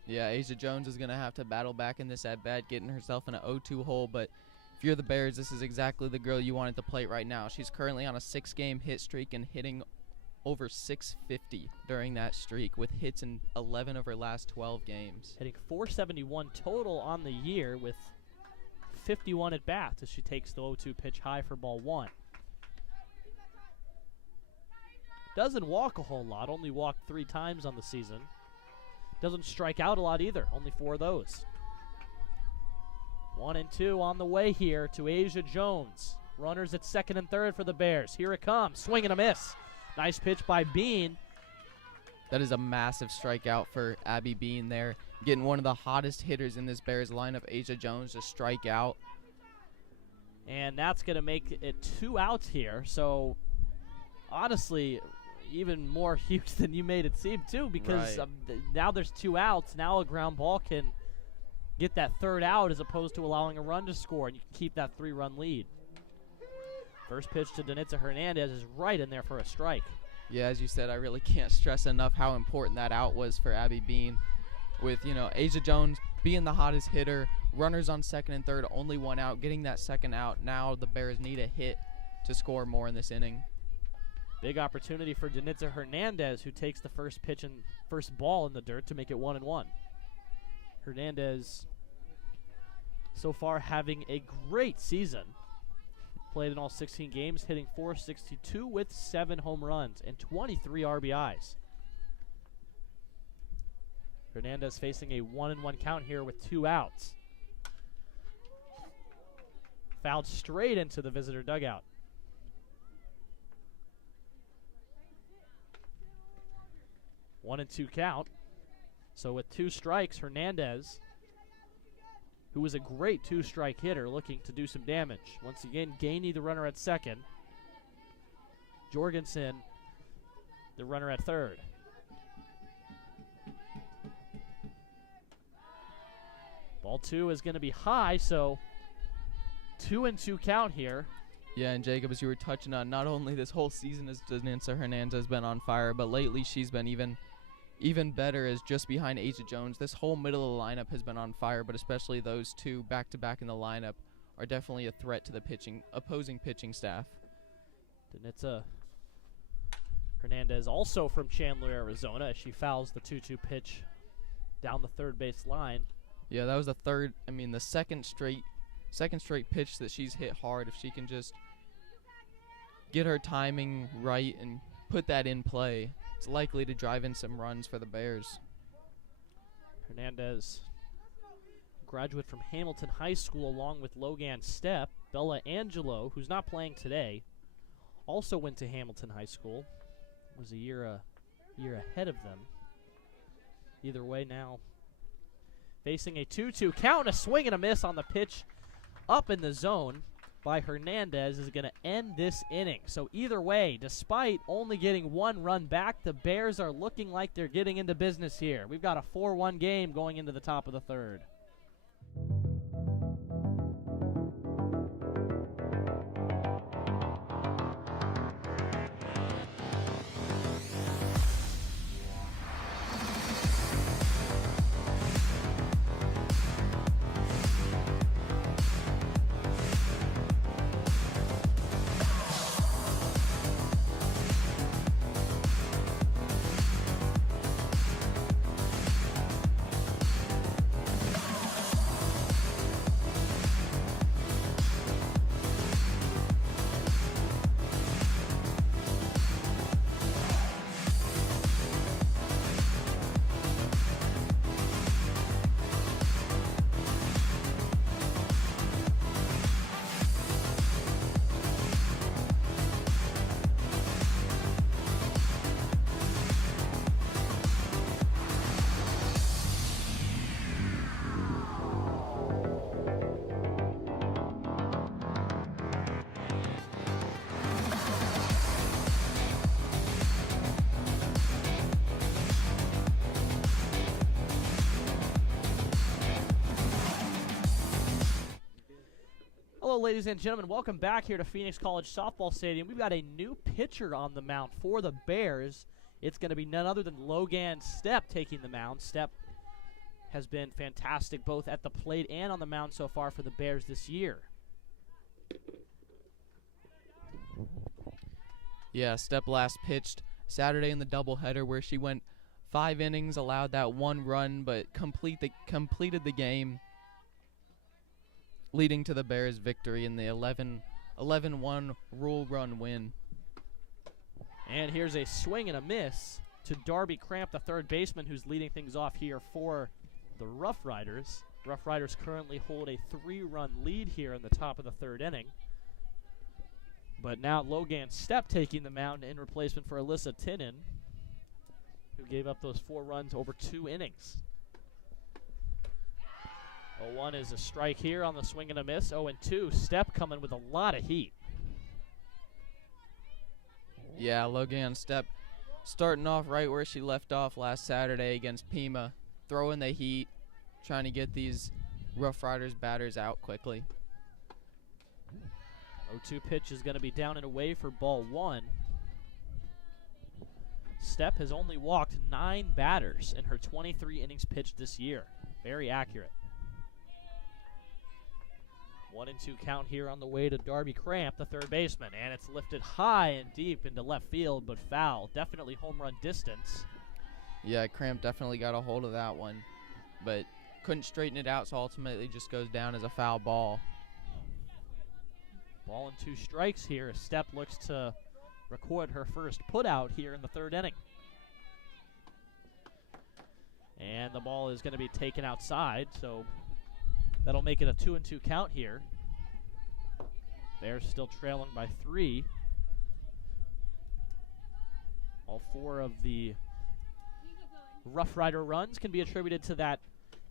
Yeah, Asia Jones is going to have to battle back in this at-bat, getting herself in an 0-2 hole, but if you're the Bears, this is exactly the girl you want at the plate right now. She's currently on a 6-game hit streak and hitting over 650 during that streak with hits in 11 of her last 12 games. Hitting 471 total on the year with 51 at bats as she takes the 0-2 pitch high for ball 1. Doesn't walk a whole lot, only walked 3 times on the season. Doesn't strike out a lot either, only 4 of those. 1-2 on the way here to Asia Jones. Runners at second and third for the Bears. Here it comes. Swing and a miss. Nice pitch by Bean. That is a massive strikeout for Abby Bean there. Getting one of the hottest hitters in this Bears lineup, Asia Jones, to strike out. And that's going to make it 2 outs here. So, honestly, even more huge than you made it seem, too, because now there's 2 outs. Now a ground ball can get that 3rd out as opposed to allowing a run to score, and you can keep that 3-run lead. First pitch to Danitza Hernandez is right in there for a strike. Yeah, as you said, I really can't stress enough how important that out was for Abby Bean. With, Asia Jones being the hottest hitter, runners on second and third, only 1 out, getting that 2nd out. Now the Bears need a hit to score more in this inning. Big opportunity for Danitza Hernandez, who takes the first pitch and first ball in the dirt to make it 1-1. Hernandez so far having a great season. played in all 16 games, hitting .462 with 7 home runs and 23 RBIs. Hernandez facing a 1-1 count here with 2 outs. Fouled straight into the visitor dugout. One and 2 count. So with 2 strikes, Hernandez, who was a great 2-strike hitter, looking to do some damage. Once again, Gainey, the runner at second. Jorgensen, the runner at third. Ball 2 is going to be high, so 2 and 2 count here. Yeah, and Jacob, as you were touching on, not only this whole season has Danitza Hernandez been on fire, but lately she's been even better as just behind Asa Jones. This whole middle of the lineup has been on fire, but especially those 2 back-to-back in the lineup are definitely a threat to the opposing pitching staff. Danitza Hernandez, also from Chandler, Arizona, as she fouls the 2-2 pitch down the third base line. Yeah, that was the second straight pitch that she's hit hard. If she can just get her timing right and put that in play, it's likely to drive in some runs for the Bears. Hernandez, graduate from Hamilton High School along with Logan Stepp. Bella Angelo, who's not playing today, also went to Hamilton High School. Was a year ahead of them. Either way, now facing a 2-2 count, a swing and a miss on the pitch up in the zone by Hernandez is going to end this inning. So either way, despite only getting 1 run back, the Bears are looking like they're getting into business here. We've got a 4-1 game going into the top of the third. Hello, ladies and gentlemen. Welcome back here to Phoenix College Softball Stadium. We've got a new pitcher on the mound for the Bears. It's going to be none other than Logan Stepp taking the mound. Stepp has been fantastic both at the plate and on the mound so far for the Bears this year. Yeah, Stepp last pitched Saturday in the doubleheader where she went 5 innings, allowed that 1 run, but completed the game, leading to the Bears' victory in the 11-1 rule run win. And here's a swing and a miss to Darby Cramp, the third baseman, who's leading things off here for the Roughriders. Roughriders currently hold a 3-run lead here in the top of the third inning. But now Logan Stepp taking the mound in replacement for Alyssa Tinnen, who gave up those 4 runs over 2 innings. 0-1 is a strike here on the swing and a miss. 0-2, Stepp coming with a lot of heat. Yeah, Logan Stepp starting off right where she left off last Saturday against Pima, throwing the heat, trying to get these Roughriders batters out quickly. 0-2 pitch is going to be down and away for ball 1. Stepp has only walked 9 batters in her 23 innings pitched this year. Very accurate. 1-2 count here on the way to Darby Cramp, the third baseman, and it's lifted high and deep into left field, but foul. Definitely home run distance. Yeah, Cramp definitely got a hold of that one, but couldn't straighten it out, so ultimately just goes down as a foul ball. Ball and 2 strikes here. Step looks to record her first putout here in the 3rd inning. And the ball is going to be taken outside, so that'll make it a 2-2 count here. Bears still trailing by 3. All 4 of the Rough Rider runs can be attributed to that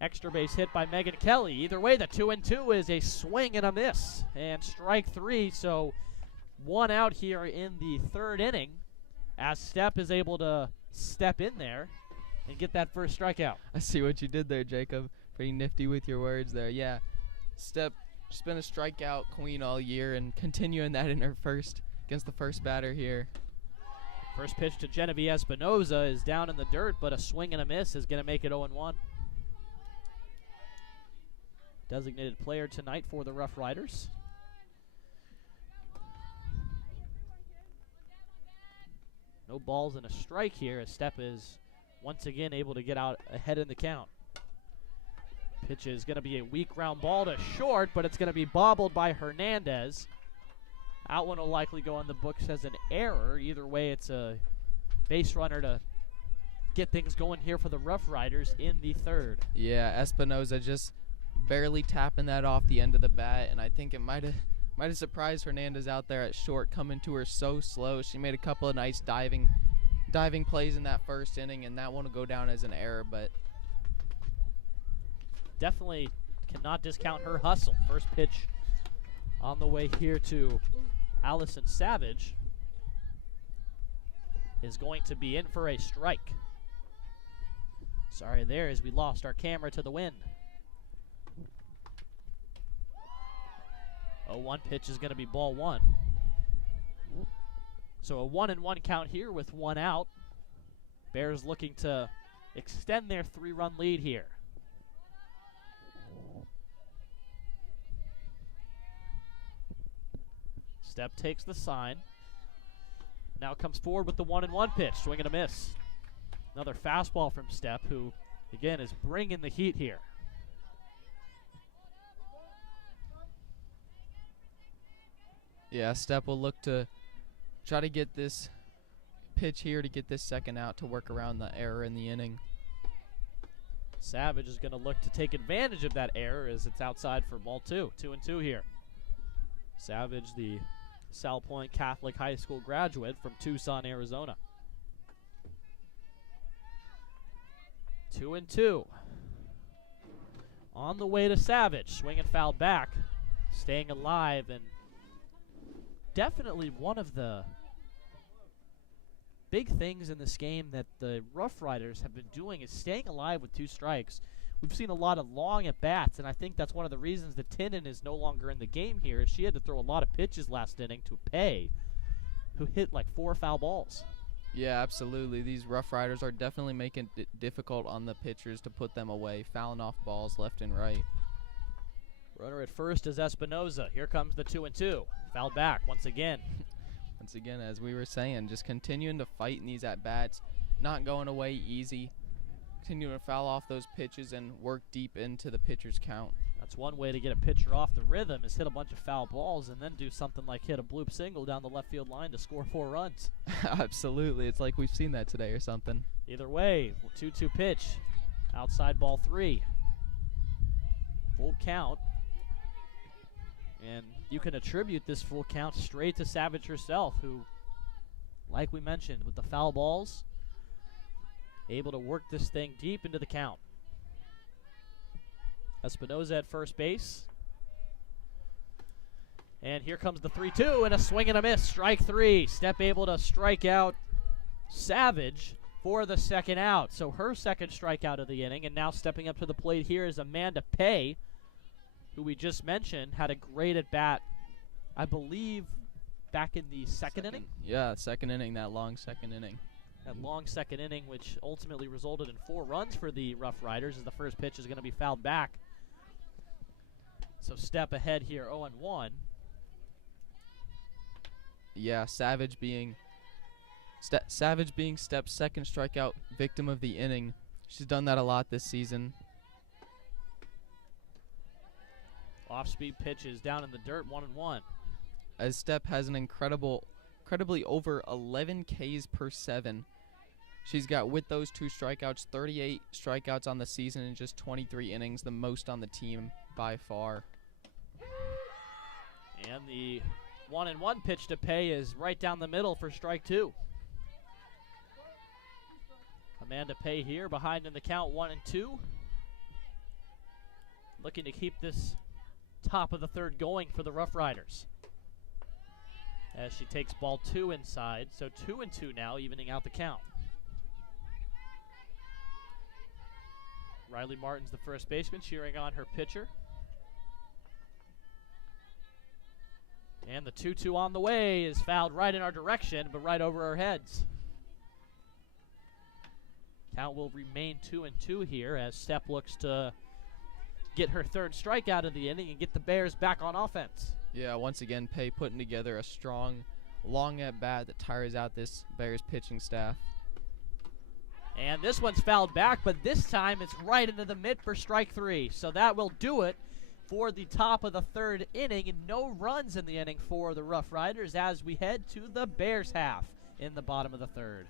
extra base hit by Megan Kelly. Either way, the 2-2 is a swing and a miss. And strike 3, so 1 out here in the 3rd inning as Step is able to step in there and get that first strikeout. I see what you did there, Jacob. Pretty nifty with your words there. Yeah, Step just been a strikeout queen all year and continuing that in her first against the first batter here. First pitch to Genevieve Espinoza is down in the dirt, but a swing and a miss is going to make it 0-1. Designated player tonight for the Rough Riders. No balls and a strike here as Step is once again able to get out ahead in the count. Pitch is going to be a weak ground ball to short, but it's going to be bobbled by Hernandez. That one will likely go on the books as an error. Either way, it's a base runner to get things going here for the Rough Riders in the 3rd. Yeah, Espinoza just barely tapping that off the end of the bat, and I think it might have surprised Hernandez out there at short, coming to her so slow. She made a couple of nice diving plays in that 1st inning, and that one will go down as an error, but definitely cannot discount her hustle. First pitch on the way here to Allison Savage is going to be in for a strike. Sorry there as we lost our camera to the wind. 0-1 pitch is going to be ball 1. So a 1-1 count here with 1 out. Bears looking to extend their 3-run lead here. Step takes the sign. Now comes forward with the 1-1 pitch. Swing and a miss. Another fastball from Step, who, again, is bringing the heat here. yeah, Step will look to try to get this pitch here to get this 2nd out to work around the error in the inning. Savage is going to look to take advantage of that error as it's outside for ball 2. 2-2 here. Savage, the Sal Point Catholic High School graduate from Tucson, Arizona. 2-2. On the way to Savage. Swing and foul back. Staying alive, and definitely one of the big things in this game that the Rough Riders have been doing is staying alive with 2 strikes. We've seen a lot of long at-bats, and I think that's one of the reasons that Tinnen is no longer in the game here, is she had to throw a lot of pitches last inning to Pay, who hit like 4 foul balls. Yeah, absolutely. These Rough Riders are definitely making it difficult on the pitchers to put them away, fouling off balls left and right. Runner at first is Espinoza. Here comes the 2-2. Fouled back once again. Once again, as we were saying, just continuing to fight in these at-bats, not going away easy, continuing to foul off those pitches and work deep into the pitcher's count. That's one way to get a pitcher off the rhythm, is hit a bunch of foul balls and then do something like hit a bloop single down the left field line to score 4 runs. Absolutely. It's like we've seen that today or something. Either way, 2-2 pitch. Outside ball 3. Full count. And you can attribute this full count straight to Savage herself, who, like we mentioned, with the foul balls, able to work this thing deep into the count. Espinoza at first base. And here comes the 3-2 and a swing and a miss. Strike 3. Step able to strike out Savage for the 2nd out. So her 2nd strikeout of the inning. And now stepping up to the plate here is Amanda Pay, who we just mentioned had a great at bat, I believe, back in the second inning. Yeah, 2nd inning, that long 2nd inning. That long 2nd inning, which ultimately resulted in 4 runs for the Rough Riders, as the first pitch is going to be fouled back. So Step ahead here, 0-1. Yeah, Savage being Step's 2nd strikeout victim of the inning. She's done that a lot this season. Off-speed pitch is down in the dirt, 1-1. as Step has an incredibly over 11 Ks per 7. She's got, with those 2 strikeouts, 38 strikeouts on the season in just 23 innings, the most on the team by far. And the 1-1 pitch to Pay is right down the middle for strike 2. Amanda Pay here behind in the count, 1-2. Looking to keep this top of the third going for the Roughriders. As she takes ball 2 inside, so 2-2 now, evening out the count. Riley Martin's the first baseman, cheering on her pitcher. And the 2-2 on the way is fouled right in our direction, but right over our heads. Count will remain 2-2 here as Step looks to get her third strikeout of the inning and get the Bears back on offense. Yeah, once again, Pay putting together a strong, long at-bat that tires out this Bears pitching staff. And this one's fouled back, but this time it's right into the mid for strike 3. So that will do it for the top of the third inning. And no runs in the inning for the Roughriders as we head to the Bears half in the bottom of the third.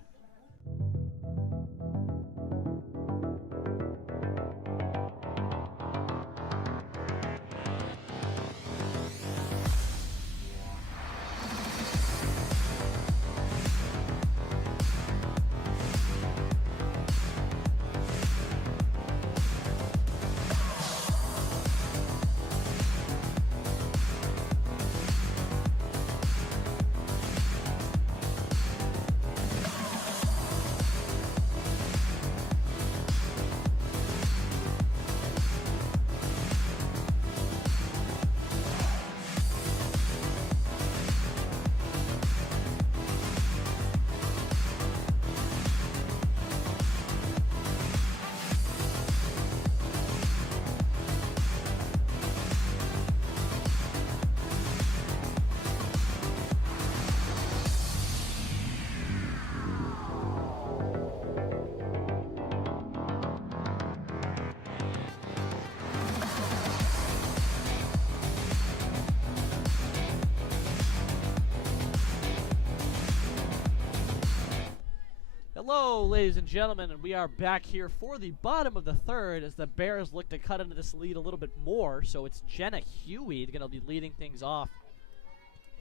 Hello, ladies and gentlemen, and we are back here for the bottom of the third as the Bears look to cut into this lead a little bit more. So it's Jenna Huey going to be leading things off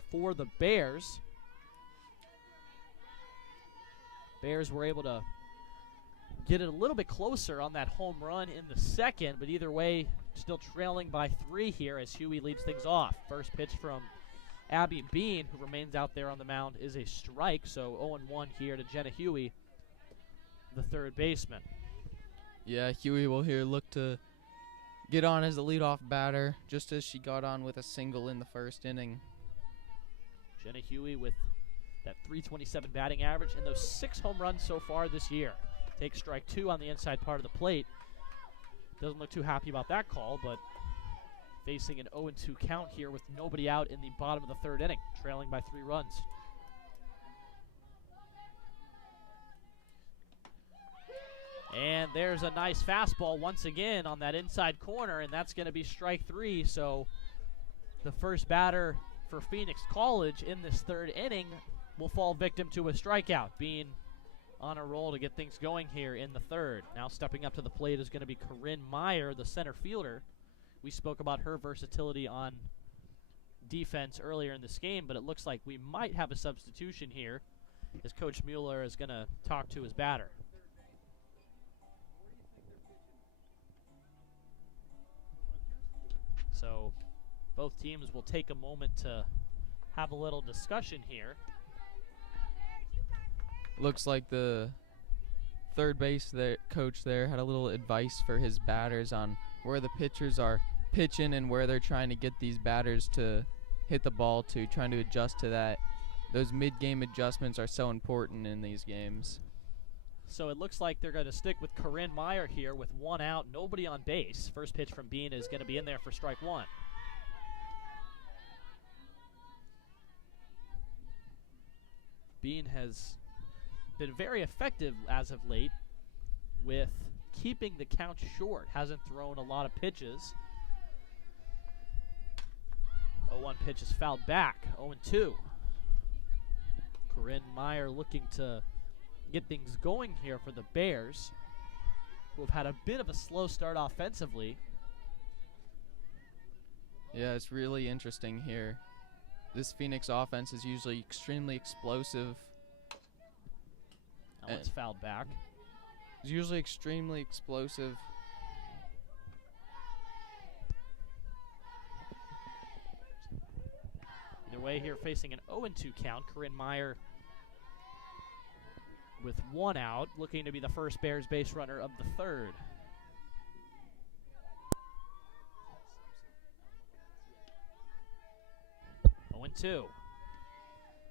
for the Bears. Bears were able to get it a little bit closer on that home run in the second, but either way, still trailing by 3 here as Huey leads things off. First pitch from Abby Bean, who remains out there on the mound, is a strike, so 0-1 here to Jenna Huey, the third baseman. Yeah, Huey will here look to get on as the leadoff batter, just as she got on with a single in the first inning. Jenna Huey with that .327 batting average and those 6 home runs so far this year. Takes strike 2 on the inside part of the plate. Doesn't look too happy about that call, but facing an 0-2 count here with nobody out in the bottom of the third inning, trailing by 3 runs. And there's a nice fastball once again on that inside corner, and that's going to be strike 3. So the first batter for Phoenix College in this third inning will fall victim to a strikeout, being on a roll to get things going here in the third. Now stepping up to the plate is going to be Corinne Meyer, the center fielder. We spoke about her versatility on defense earlier in this game, but it looks like we might have a substitution here as Coach Mueller is going to talk to his batter. So both teams will take a moment to have a little discussion here. Looks like the third base coach there had a little advice for his batters on where the pitchers are pitching and where they're trying to get these batters to hit the ball to, trying to adjust to that. Those mid-game adjustments are so important in these games. So it looks like they're going to stick with Corinne Meyer here with 1 out, nobody on base. First pitch from Bean is going to be in there for strike 1. Bean has been very effective as of late with keeping the count short. Hasn't thrown a lot of pitches. 0-1 pitch is fouled back. 0-2. Corinne Meyer looking to get things going here for the Bears, who have had a bit of a slow start offensively. Yeah, it's really interesting here. This Phoenix offense is usually extremely explosive. Now it's fouled back. It's usually extremely explosive. Either way here, facing an 0-2 count. Corinne Meyer with 1 out, looking to be the first Bears base runner of the third. Two.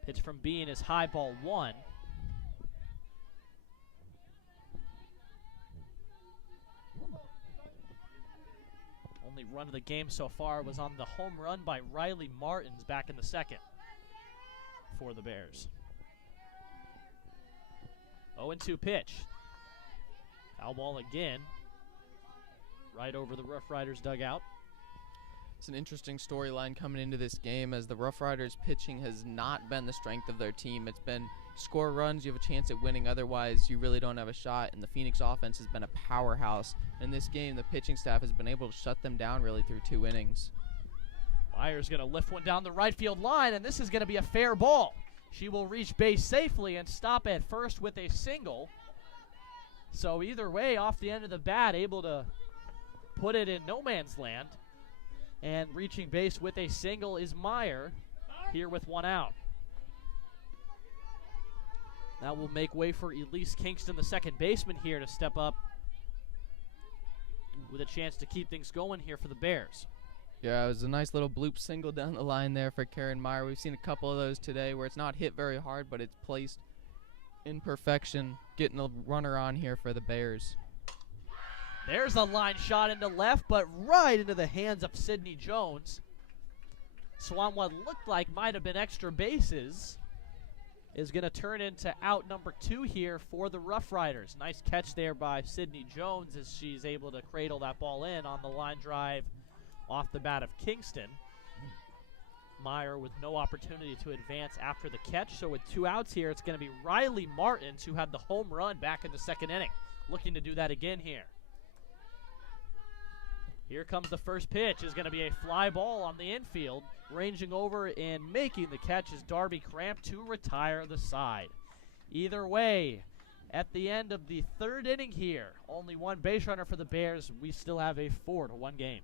Pitch from Bean is high, ball 1. Only run of the game so far was on the home run by Riley Martins back in the second for the Bears. 0-2 pitch. Foul ball again. Right over the Roughriders dugout. It's an interesting storyline coming into this game, as the Roughriders pitching has not been the strength of their team. It's been score runs, you have a chance at winning, otherwise you really don't have a shot, and the Phoenix offense has been a powerhouse. In this game, the pitching staff has been able to shut them down really through 2 innings. Meyer's going to lift one down the right field line, and this is going to be a fair ball. She will reach base safely and stop at first with a single. So either way, off the end of the bat, able to put it in no man's land. And reaching base with a single is Meyer, here with 1 out. That will make way for Elise Kingston, the second baseman, here to step up with a chance to keep things going here for the Bears. Yeah, it was a nice little bloop single down the line there for Karen Meyer. We've seen a couple of those today where it's not hit very hard, but it's placed in perfection, getting a runner on here for the Bears. There's a line shot into left, but right into the hands of Sydney Jones. So on what looked like might have been extra bases, is going to turn into out number 2 here for the Roughriders. Nice catch there by Sydney Jones as she's able to cradle that ball in on the line drive off the bat of Kingston. Meyer with no opportunity to advance after the catch. So with 2 outs here, it's going to be Riley Martins, who had the home run back in the second inning, looking to do that again here. Here comes the first pitch. Is going to be a fly ball on the infield. Ranging over and making the catch is Darby Cramp to retire the side. Either way, at the end of the third inning here, only 1 base runner for the Bears. We still have a 4-1 game.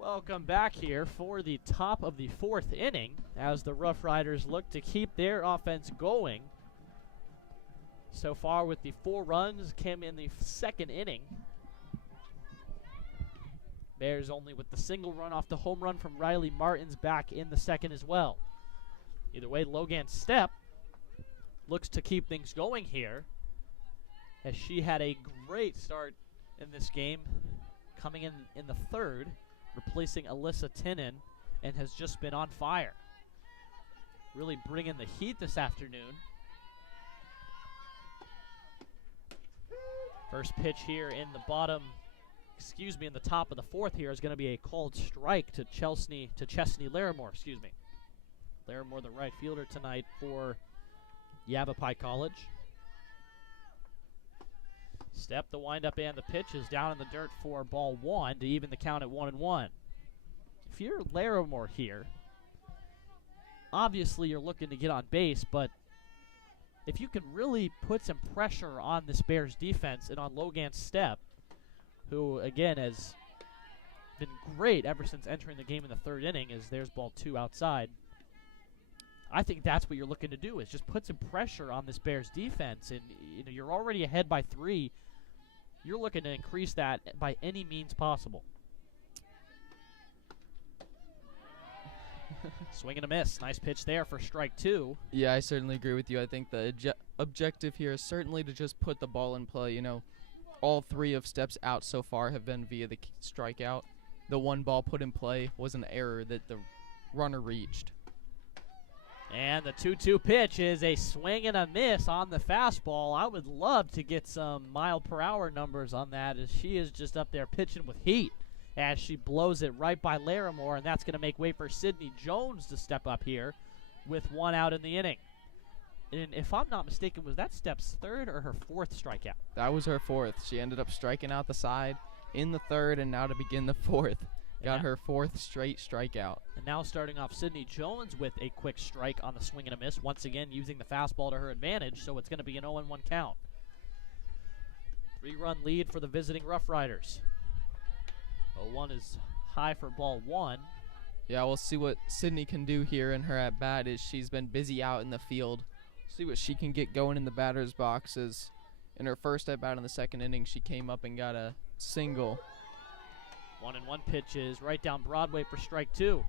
Welcome back here for the top of the 4th inning as the Roughriders look to keep their offense going. So far with the 4 runs came in the second inning. Bears only with the single run off the home run from Riley Martins back in the second as well. Either way, Logan Stepp looks to keep things going here as she had a great start in this game, coming in the third, replacing Alyssa Tinnen, and has just been on fire. Really bringing the heat this afternoon. First pitch here in the in the top of the 4th here is going to be a called strike to Chesney Larimore, Larimore, the right fielder tonight for Yavapai College. Stepp, the windup, and the pitch is down in the dirt for ball 1 to even the count at 1-1. If you're Larimore here, obviously you're looking to get on base, but if you can really put some pressure on this Bears defense and on Logan Stepp, who, again, has been great ever since entering the game in the third inning, as there's ball 2 outside. I think that's what you're looking to do, is just put some pressure on this Bears defense. And you're already ahead by 3. You're looking to increase that by any means possible. Swing and a miss. Nice pitch there for strike 2. Yeah, I certainly agree with you. I think the objective here is certainly to just put the ball in play. All 3 of Stepp's outs so far have been via the strikeout. The one ball put in play was an error that the runner reached. And the 2-2 pitch is a swing and a miss on the fastball. I would love to get some mile-per-hour numbers on that, as she is just up there pitching with heat as she blows it right by Larimore, and that's going to make way for Sydney Jones to step up here with 1 out in the inning. And if I'm not mistaken, was that Stepp's 3rd or her 4th strikeout? That was her 4th. She ended up striking out the side in the 3rd, and now to begin the 4th. Got her 4th straight strikeout. And now starting off Sydney Jones with a quick strike on the swing and a miss, once again using the fastball to her advantage, so it's going to be an 0-1 count. 3-run lead for the visiting Roughriders. 0-1 is high for ball 1. Yeah, we'll see what Sydney can do here in her at-bat, as she's been busy out in the field. See what she can get going in the batter's boxes. In her first at-bat in the 2nd inning, she came up and got a single. 1-1 pitch is right down Broadway for strike 2.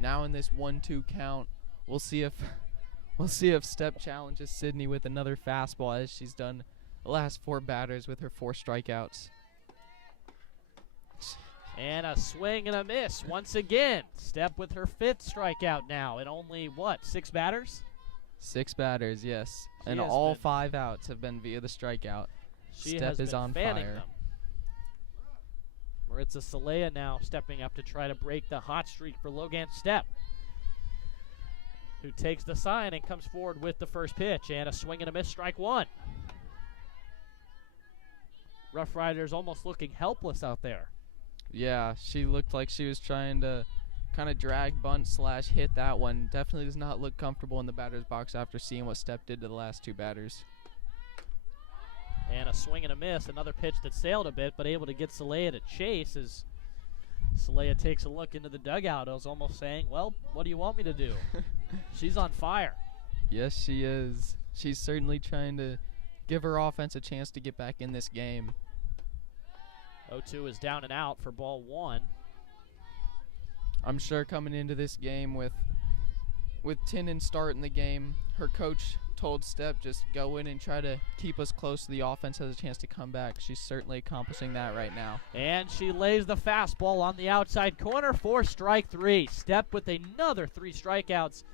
Now in this 1-2 count, we'll see if Stepp challenges Sydney with another fastball, as she's done the last 4 batters with her 4 strikeouts. And a swing and a miss once again. Stepp with her 5th strikeout now, and only 6 batters? 6 batters, yes. And all 5 outs have been via the strikeout. Stepp is on fire. Them. Maritza Salea now stepping up to try to break the hot streak for Logan Stepp, who takes the sign and comes forward with the first pitch, and a swing and a miss, strike 1. Rough Riders almost looking helpless out there. Yeah, she looked like she was trying to kind of drag, bunt, / hit that one. Definitely does not look comfortable in the batter's box after seeing what Stepp did to the last 2 batters. And a swing and a miss, another pitch that sailed a bit, but able to get Salea to chase, as Salea takes a look into the dugout. I was almost saying, well, what do you want me to do? She's on fire. Yes, she is. She's certainly trying to give her offense a chance to get back in this game. 0-2 is down and out for ball 1. I'm sure coming into this game with Tinnen starting the game, her coach told Stepp just go in and try to keep us close so the offense has a chance to come back. She's certainly accomplishing that right now. And she lays the fastball on the outside corner for strike 3. Stepp with another 3 strikeouts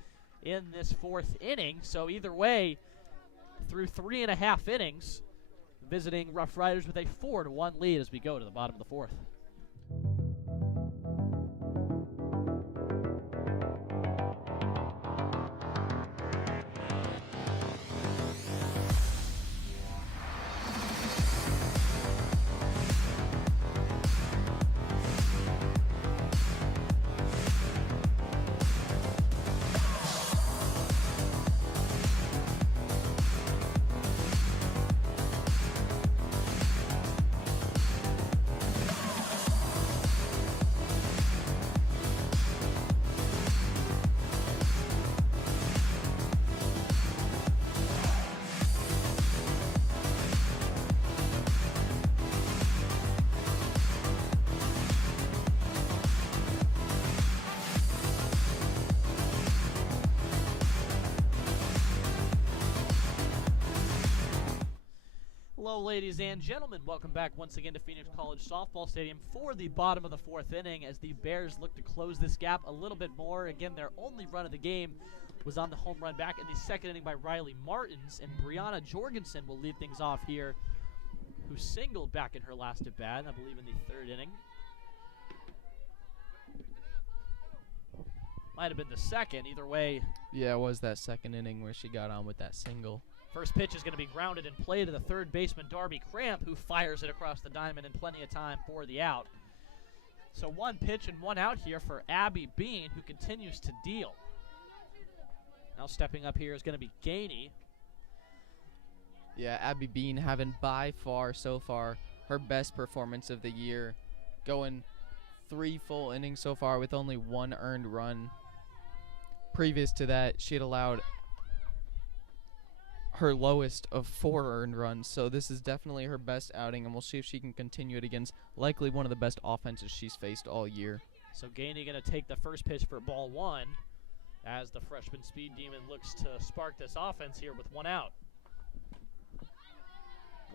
in this 4th inning. So either way, through 3.5 innings, visiting Rough Riders with a 4-1 lead as we go to the bottom of the 4th. Hello, ladies and gentlemen. Welcome back once again to Phoenix College Softball Stadium for the bottom of the 4th inning, as the Bears look to close this gap a little bit more. Again, their only run of the game was on the home run back in the 2nd inning by Riley Martins, and Brianna Jorgensen will lead things off here, who singled back in her last at bat, I believe in the 3rd inning. Might have been the 2nd, either way. Yeah, it was that 2nd inning where she got on with that single. First pitch is going to be grounded in play to the 3rd baseman, Darby Cramp, who fires it across the diamond in plenty of time for the out. So 1 pitch and 1 out here for Abby Bean, who continues to deal. Now stepping up here is going to be Gainey. Yeah, Abby Bean having by far so far her best performance of the year, going 3 full innings so far with only 1 earned run. Previous to that, she had allowed her lowest of 4 earned runs, so this is definitely her best outing, and we'll see if she can continue it against likely one of the best offenses she's faced all year. So Gainey going to take the first pitch for ball 1 as the freshman speed demon looks to spark this offense here with 1 out.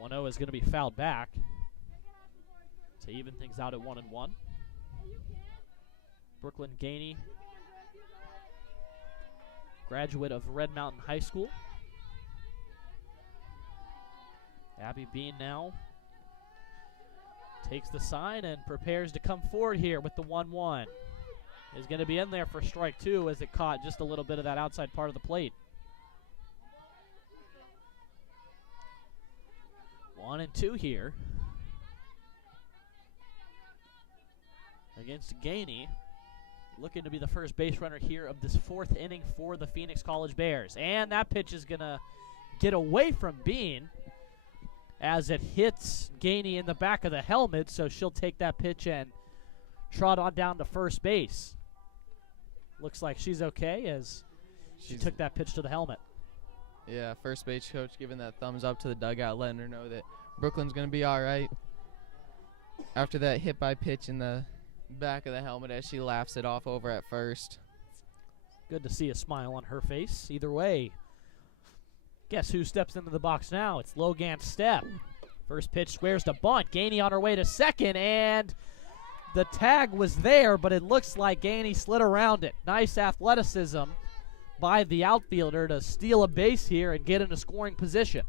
1-0 is going to be fouled back to even things out at 1-1. Brooklyn Gainey, graduate of Red Mountain High School. Abby Bean now takes the sign and prepares to come forward here with the 1-1. Is going to be in there for strike 2 as it caught just a little bit of that outside part of the plate. 1-2 here against Gainey, looking to be the first base runner here of this 4th inning for the Phoenix College Bears. And that pitch is going to get away from Bean as it hits Gainey in the back of the helmet, so she'll take that pitch and trot on down to first base. Looks like she's okay as she took that pitch to the helmet. Yeah, first base coach giving that thumbs up to the dugout, letting her know that Brooklyn's going to be all right. After that hit by pitch in the back of the helmet as she laughs it off over at first. Good to see a smile on her face. Either way, guess who steps into the box now? It's Logan Stepp. First pitch squares to bunt. Gainey on her way to second, and the tag was there, but it looks like Gainey slid around it. Nice athleticism by the outfielder to steal a base here and get into scoring position.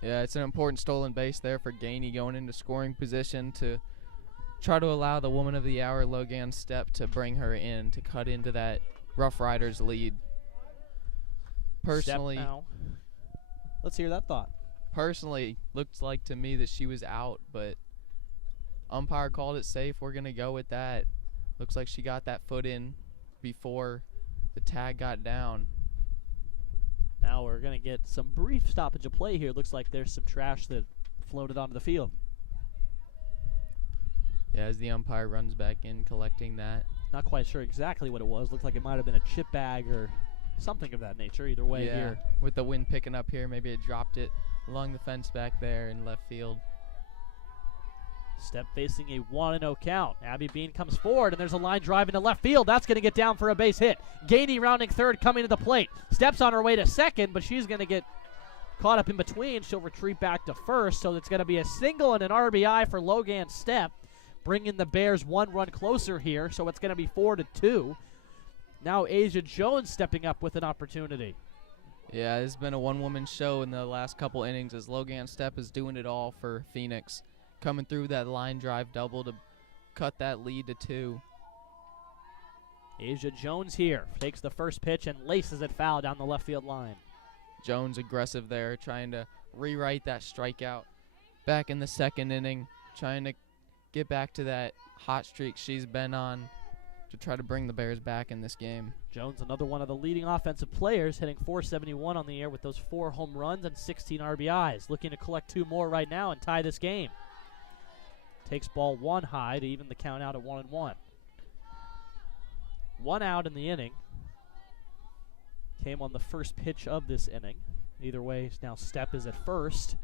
Yeah, it's an important stolen base there for Gainey going into scoring position to try to allow the woman of the hour, Logan Stepp, to bring her in to cut into that Roughriders lead. Personally, let's hear that thought. Personally, looked like to me that she was out, but umpire called it safe. We're going to go with that. Looks like she got that foot in before the tag got down. Now we're going to get some brief stoppage of play here. Looks like there's some trash that floated onto the field. Yeah, as the umpire runs back in collecting that. Not quite sure exactly what it was. Looked like it might have been a chip bag or something of that nature. Either way here. With the wind picking up here, maybe it dropped it along the fence back there in left field. Stepp facing a 1-0 count. Abby Bean comes forward, and there's a line drive into left field. That's going to get down for a base hit. Gainey rounding third, coming to the plate. Stepp's on her way to second, but she's going to get caught up in between. She'll retreat back to first, so it's going to be a single and an RBI for Logan Stepp, bringing the Bears 1 run closer here, so it's going to be 4-2. Now Asia Jones stepping up with an opportunity. Yeah, this has been a one-woman show in the last couple innings as Logan Stepp is doing it all for Phoenix. Coming through that line drive double to cut that lead to 2. Asia Jones here takes the first pitch and laces it foul down the left field line. Jones aggressive there, trying to rewrite that strikeout back in the 2nd inning, trying to get back to that hot streak she's been on to try to bring the Bears back in this game. Jones, another one of the leading offensive players, hitting .471 on the year with those 4 home runs and 16 RBIs. Looking to collect 2 more right now and tie this game. Takes ball 1 high to even the count out at 1-1. 1 out in the inning. Came on the first pitch of this inning. Either way, now Stepp is at first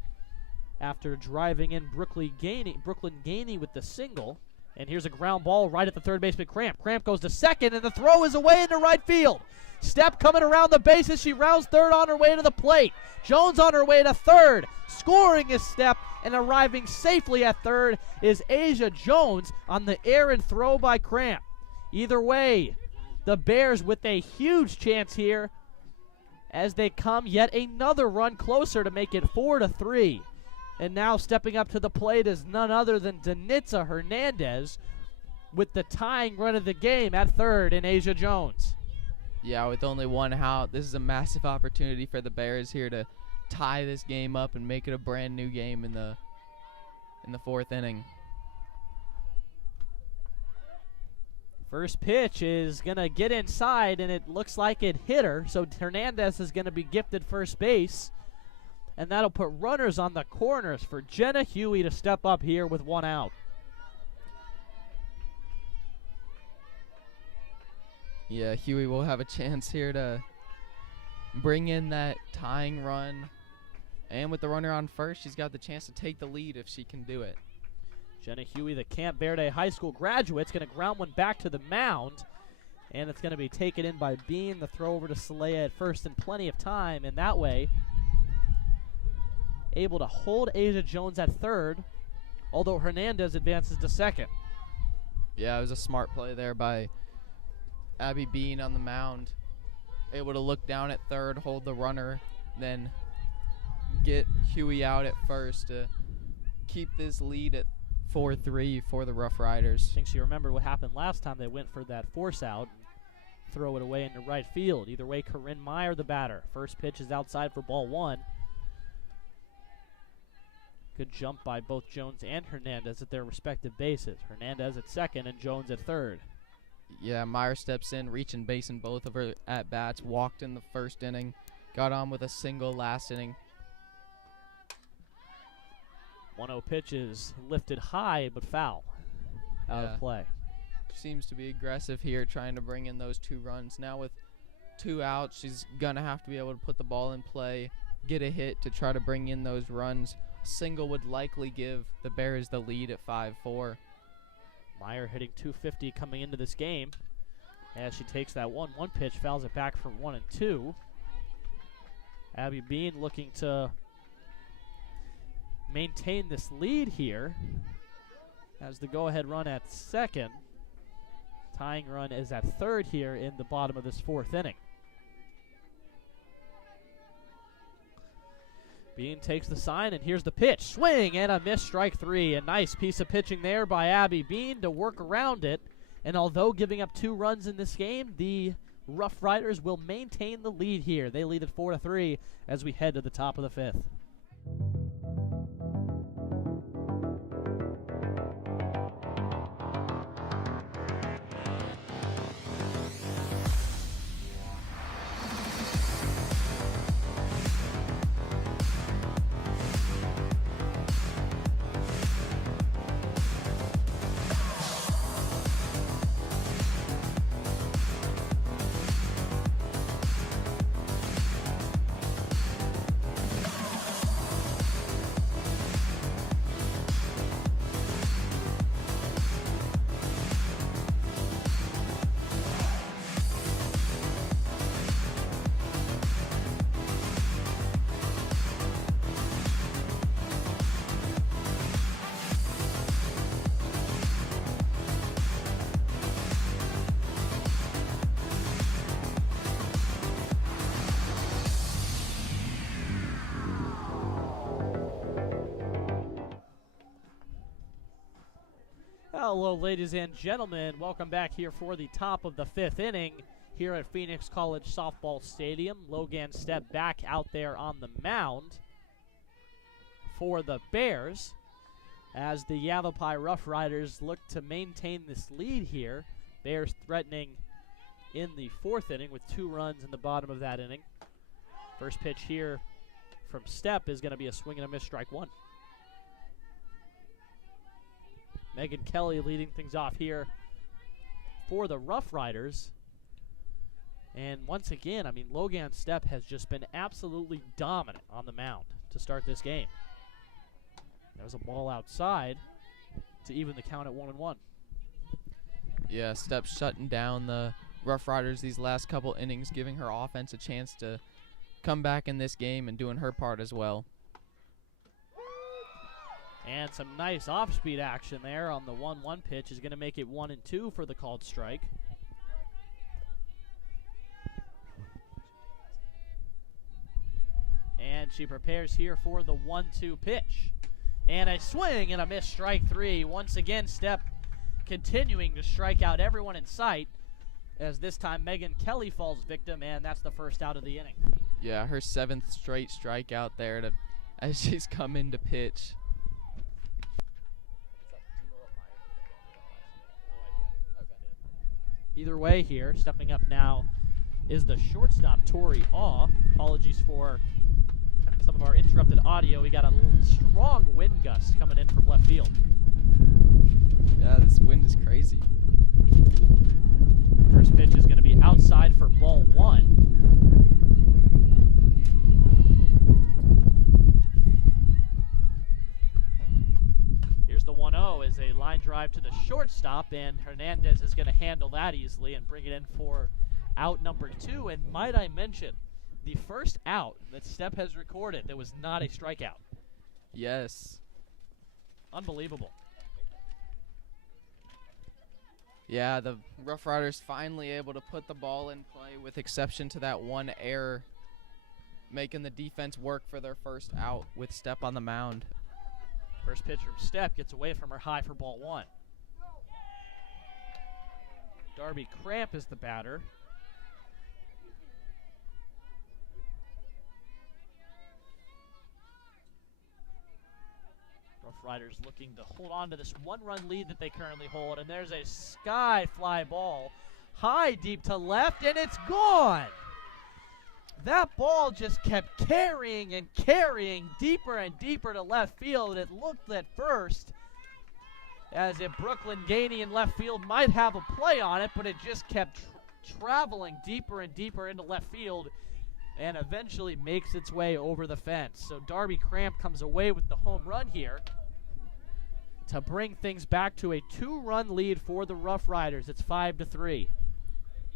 after driving in Brooklyn Gainey with the single. And here's a ground ball right at the third baseman, Cramp. Cramp goes to second, and the throw is away into right field. Stepp coming around the bases. She rounds third on her way to the plate. Jones on her way to third. Scoring is Stepp, and arriving safely at third is Asia Jones on the errant throw by Cramp. Either way, the Bears with a huge chance here as they come yet another run closer to make it 4-3. And now stepping up to the plate is none other than Danitza Hernandez with the tying run of the game at third in Asia Jones. Yeah, with only 1 out, this is a massive opportunity for the Bears here to tie this game up and make it a brand new game in the 4th inning. First pitch is going to get inside, and it looks like it hit her, so Hernandez is going to be gifted first base and that'll put runners on the corners for Jenna Huey to step up here with 1 out. Yeah, Huey will have a chance here to bring in that tying run. And with the runner on first, she's got the chance to take the lead if she can do it. Jenna Huey, the Camp Verde High School graduate, is going to ground one back to the mound. And it's going to be taken in by Bean. The throw over to Saleha at first in plenty of time. And that way, able to hold Asia Jones at third, although Hernandez advances to second. Yeah, it was a smart play there by Abby Bean on the mound. Able to look down at third, hold the runner, then get Huey out at first to keep this lead at 4-3 for the Rough Riders. I think she remembered what happened last time they went for that force out and throw it away into right field. Either way, Corinne Meyer, the batter. First pitch is outside for ball 1. Good jump by both Jones and Hernandez at their respective bases. Hernandez at second and Jones at third. Yeah, Meyer steps in, reaching base in both of her at-bats. Walked in the first inning. Got on with a single last inning. 1-0 pitch is lifted high but foul. Out of play. Seems to be aggressive here, trying to bring in those 2 runs. Now with 2 outs, she's going to have to be able to put the ball in play, get a hit to try to bring in those runs. Single would likely give the Bears the lead at 5-4. Meyer hitting .250 coming into this game. As she takes that 1-1 pitch, fouls it back for 1-2. Abby Bean looking to maintain this lead here as the go-ahead run at second. Tying run is at third here in the bottom of this 4th inning. Bean takes the sign, and here's the pitch. Swing and a miss, strike 3. A nice piece of pitching there by Abby Bean to work around it. And although giving up 2 runs in this game, the Rough Riders will maintain the lead here. They lead at 4-3 as we head to the top of the 5th. Hello, ladies and gentlemen. Welcome back here for the top of the 5th inning here at Phoenix College Softball Stadium. Logan Stepp back out there on the mound for the Bears as the Yavapai Rough Riders look to maintain this lead here. Bears threatening in the 4th inning with 2 runs in the bottom of that inning. First pitch here from Stepp is going to be a swing and a miss, strike 1. Megan Kelly leading things off here for the Rough Riders. And once again, I mean, Logan Stepp has just been absolutely dominant on the mound to start this game. There's a ball outside to even the count at 1-1. Yeah, Stepp shutting down the Rough Riders these last couple innings, giving her offense a chance to come back in this game and doing her part as well. And some nice off-speed action there on the 1-1 pitch is going to make it 1-2 for the called strike. And she prepares here for the 1-2 pitch. And a swing and a miss, strike 3. Once again, Stepp continuing to strike out everyone in sight, as this time Megan Kelly falls victim, and that's the first out of the inning. Yeah, her 7th straight strikeout there as she's come in to pitch. Either way here, stepping up now is the shortstop, Tori Aw. Apologies for some of our interrupted audio. We got a strong wind gust coming in from left field. Yeah, this wind is crazy. First pitch is going to be outside for ball 1. Here's the 1-0 as a line drive to the shortstop, and Hernandez is going to handle that easily and bring it in for out number 2. And might I mention, the first out that Stepp has recorded that was not a strikeout. Yes. Unbelievable. Yeah, the Rough Riders finally able to put the ball in play with exception to that one error, making the defense work for their first out with Stepp on the mound. First pitch from Stepp gets away from her high for ball 1. Darby Cramp is the batter. Rough Riders looking to hold on to this one-run lead that they currently hold, and there's a sky fly ball high deep to left, and it's gone. That ball just kept carrying and carrying deeper and deeper to left field. It looked at first as if Brooklyn Gainey in left field might have a play on it, but it just kept traveling deeper and deeper into left field and eventually makes its way over the fence. So Darby Cramp comes away with the home run here to bring things back to a 2-run lead for the Rough Riders. It's 5-3.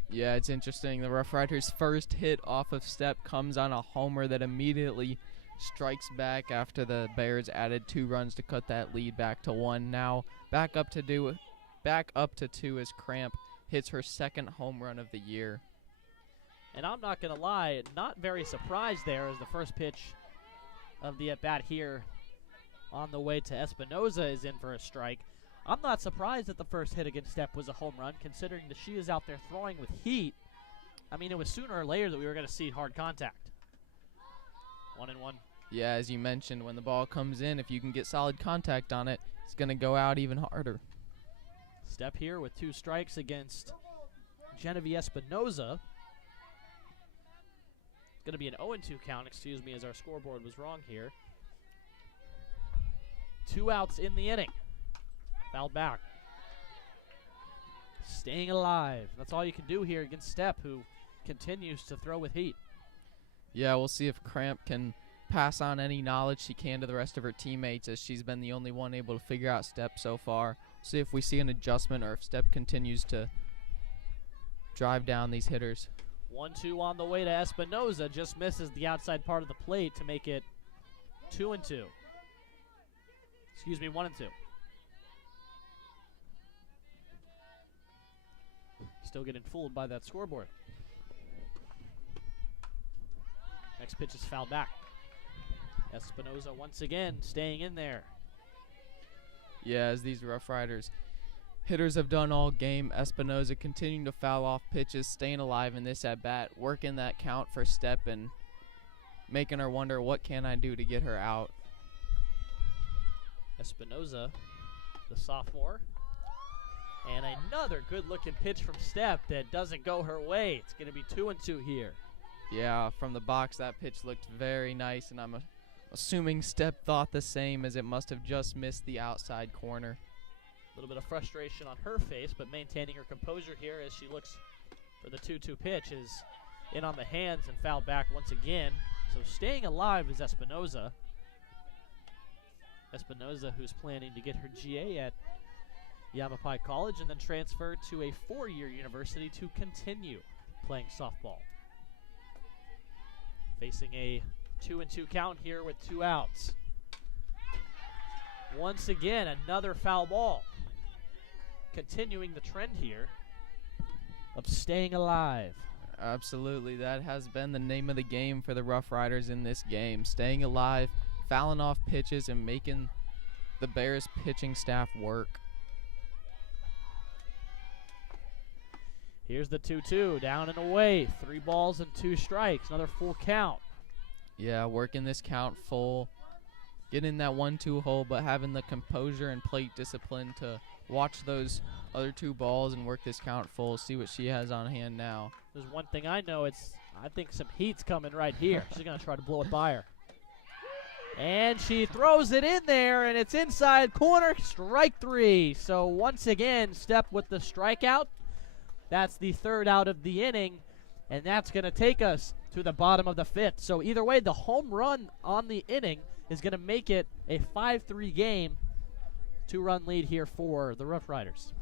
Yeah, it's interesting. The Rough Riders' first hit off of Stepp comes on a homer that immediately strikes back after the Bears added 2 runs to cut that lead back to 1. Now back up to 2 as Cramp hits her second home run of the year. And I'm not going to lie, not very surprised there as the first pitch of the at-bat here on the way to Espinoza is in for a strike. I'm not surprised that the first hit against Stepp was a home run, considering that she is out there throwing with heat. I mean, it was sooner or later that we were going to see hard contact. 1-1. Yeah, as you mentioned, when the ball comes in, if you can get solid contact on it, it's going to go out even harder. Stepp here with 2 strikes against Genevieve Espinoza. It's going to be an 0-2 count, excuse me, as our scoreboard was wrong here. 2 outs in the inning. Fouled back. Staying alive. That's all you can do here against Stepp, who continues to throw with heat. Yeah, we'll see if Cramp can pass on any knowledge she can to the rest of her teammates, as she's been the only one able to figure out Stepp so far. See if we see an adjustment or if Stepp continues to drive down these hitters. 1-2 on the way to Espinoza. Just misses the outside part of the plate to make it 2-2. Excuse me, 1-2. Still getting fooled by that scoreboard. Next pitch is fouled back. Espinoza once again staying in there. Yeah, as these Rough Riders hitters have done all game, Espinoza continuing to foul off pitches, staying alive in this at-bat, working that count for Stepp and making her wonder, what can I do to get her out? Espinoza, the sophomore. And another good-looking pitch from Stepp that doesn't go her way. It's going to be 2-2 here. Yeah, from the box, that pitch looked very nice, and I'm assuming Stepp thought the same, as it must have just missed the outside corner. A little bit of frustration on her face, but maintaining her composure here as she looks for the 2-2 pitch is in on the hands and fouled back once again. So staying alive is Espinoza. Espinoza, who's planning to get her GA at Yavapai College and then transfer to a 4-year university to continue playing softball. Facing a 2-2 count here with 2 outs. Once again, another foul ball. Continuing the trend here of staying alive. Absolutely, that has been the name of the game for the Rough Riders in this game. Staying alive, fouling off pitches, and making the Bears pitching staff work. Here's the 2-2, down and away. 3 balls and 2 strikes, another full count. Yeah, working this count full, getting that 1-2 hole, but having the composure and plate discipline to watch those other 2 balls and work this count full, see what she has on hand now. There's one thing I know, I think some heat's coming right here. She's going to try to blow it by her. And she throws it in there, and it's inside corner, strike 3. So once again, Step with the strikeout. That's the third out of the inning, and that's going to take us to the bottom of the 5th. So either way, the home run on the inning is going to make it a 5-3 game. 2-run lead here for the Roughriders.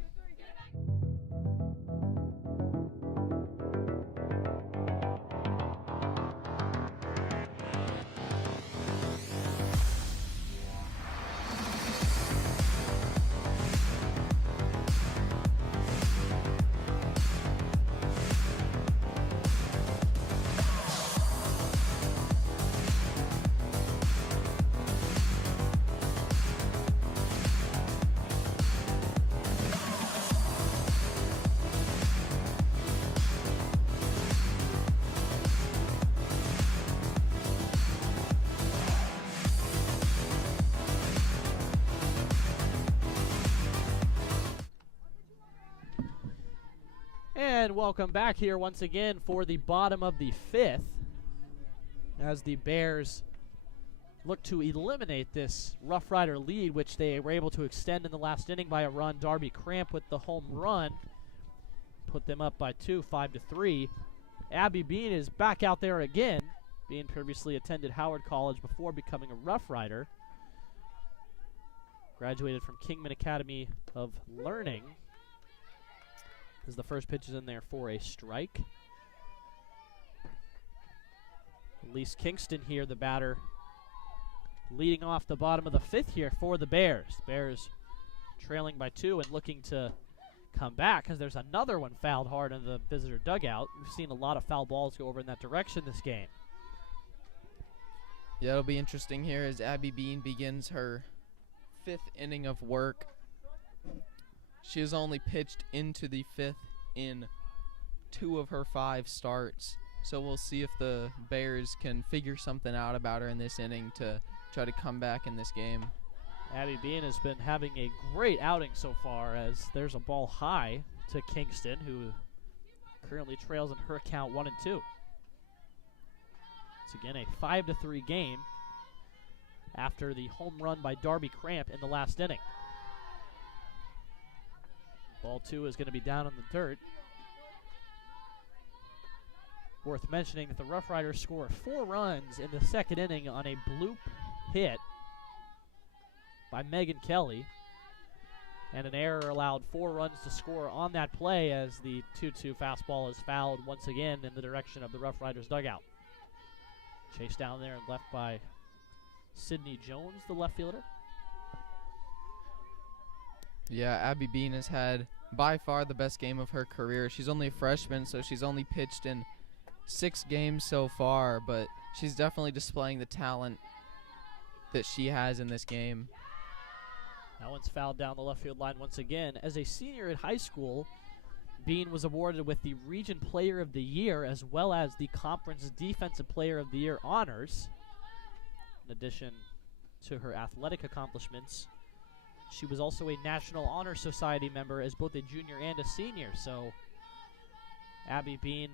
And welcome back here once again for the bottom of the 5th as the Bears look to eliminate this Rough Rider lead, which they were able to extend in the last inning by a run. Darby Cramp with the home run put them up by 2, 5-3. Abby Bean is back out there again. Bean previously attended Howard College before becoming a Rough Rider. Graduated from Kingman Academy of Learning. As the first pitch is in there for a strike. Elise Kingston here, the batter, leading off the bottom of the 5th here for the Bears. Bears trailing by 2 and looking to come back because there's another one fouled hard in the visitor dugout. We've seen a lot of foul balls go over in that direction this game. Yeah, it'll be interesting here as Abby Bean begins her 5th inning of work. She has only pitched into the 5th in 2 of her 5 starts. So we'll see if the Bears can figure something out about her in this inning to try to come back in this game. Abby Bean has been having a great outing so far as there's a ball high to Kingston, who currently trails in her count 1-2. It's again a 5-3 game after the home run by Darby Cramp in the last inning. Ball 2 is going to be down in the dirt. Worth mentioning that the Rough Riders score 4 runs in the 2nd inning on a bloop hit by Megan Kelly. And an error allowed 4 runs to score on that play as the 2-2 fastball is fouled once again in the direction of the Rough Riders dugout. Chased down there and left by Sydney Jones, the left fielder. Yeah, Abby Bean has had by far the best game of her career. She's only a freshman, so she's only pitched in 6 games so far, but she's definitely displaying the talent that she has in this game. That one's fouled down the left field line once again. As a senior in high school, Bean was awarded with the Region Player of the Year as well as the Conference Defensive Player of the Year honors. In addition to her athletic accomplishments, she was also a National Honor Society member as both a junior and a senior. So Abby Bean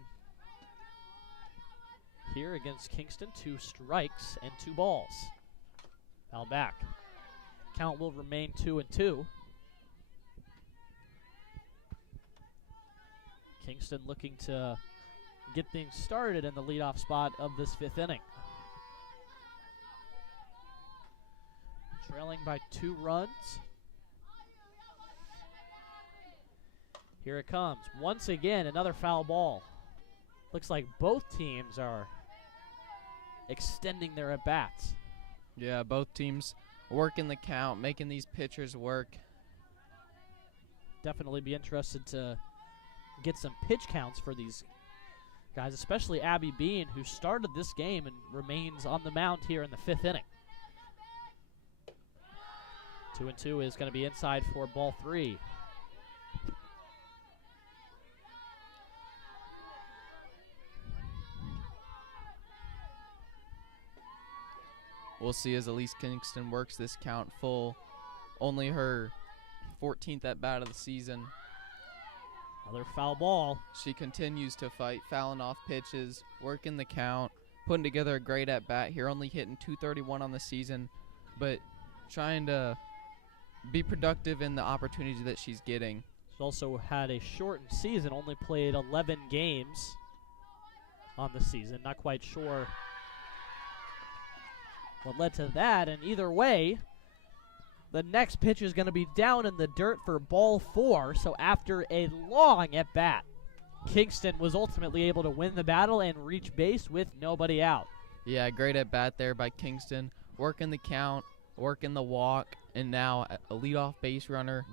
here against Kingston, 2 strikes and 2 balls. Foul back. Count will remain 2-2. Kingston looking to get things started in the leadoff spot of this 5th inning. Trailing by 2 runs. Here it comes. Once again, another foul ball. Looks like both teams are extending their at-bats. Yeah, both teams working the count, making these pitchers work. Definitely be interested to get some pitch counts for these guys, especially Abby Bean, who started this game and remains on the mound here in the 5th inning. 2-2 is going to be inside for ball 3. We'll see as Elise Kingston works this count full. Only her 14th at-bat of the season. Another foul ball. She continues to fight, fouling off pitches, working the count, putting together a great at-bat here, only hitting .231 on the season, but trying to be productive in the opportunities that she's getting. She's also had a shortened season, only played 11 games on the season. Not quite sure what led to that, and either way, the next pitch is going to be down in the dirt for ball 4, so after a long at-bat, Kingston was ultimately able to win the battle and reach base with nobody out. Yeah, great at-bat there by Kingston, working the count, working the walk, and now a leadoff base runner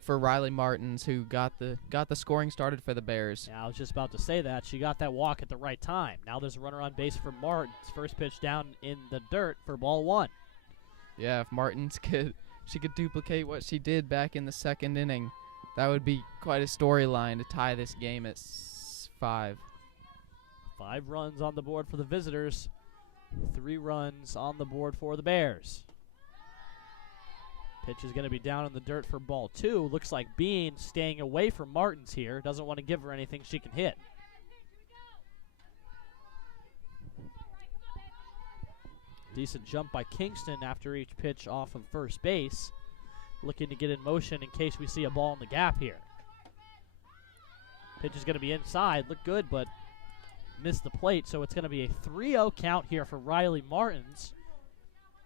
for Riley Martins, who got the scoring started for the Bears. Yeah, I was just about to say that. She got that walk at the right time. Now there's a runner on base for Martins. First pitch down in the dirt for ball 1. Yeah, if Martins could duplicate what she did back in the second inning, that would be quite a storyline to tie this game at 5. 5 runs on the board for the visitors. 3 runs on the board for the Bears. Pitch is going to be down in the dirt for ball 2. Looks like Bean staying away from Martins here. Doesn't want to give her anything she can hit. Decent jump by Kingston after each pitch off of first base. Looking to get in motion in case we see a ball in the gap here. Pitch is going to be inside. Look good, but missed the plate. So it's going to be a 3-0 count here for Riley Martins.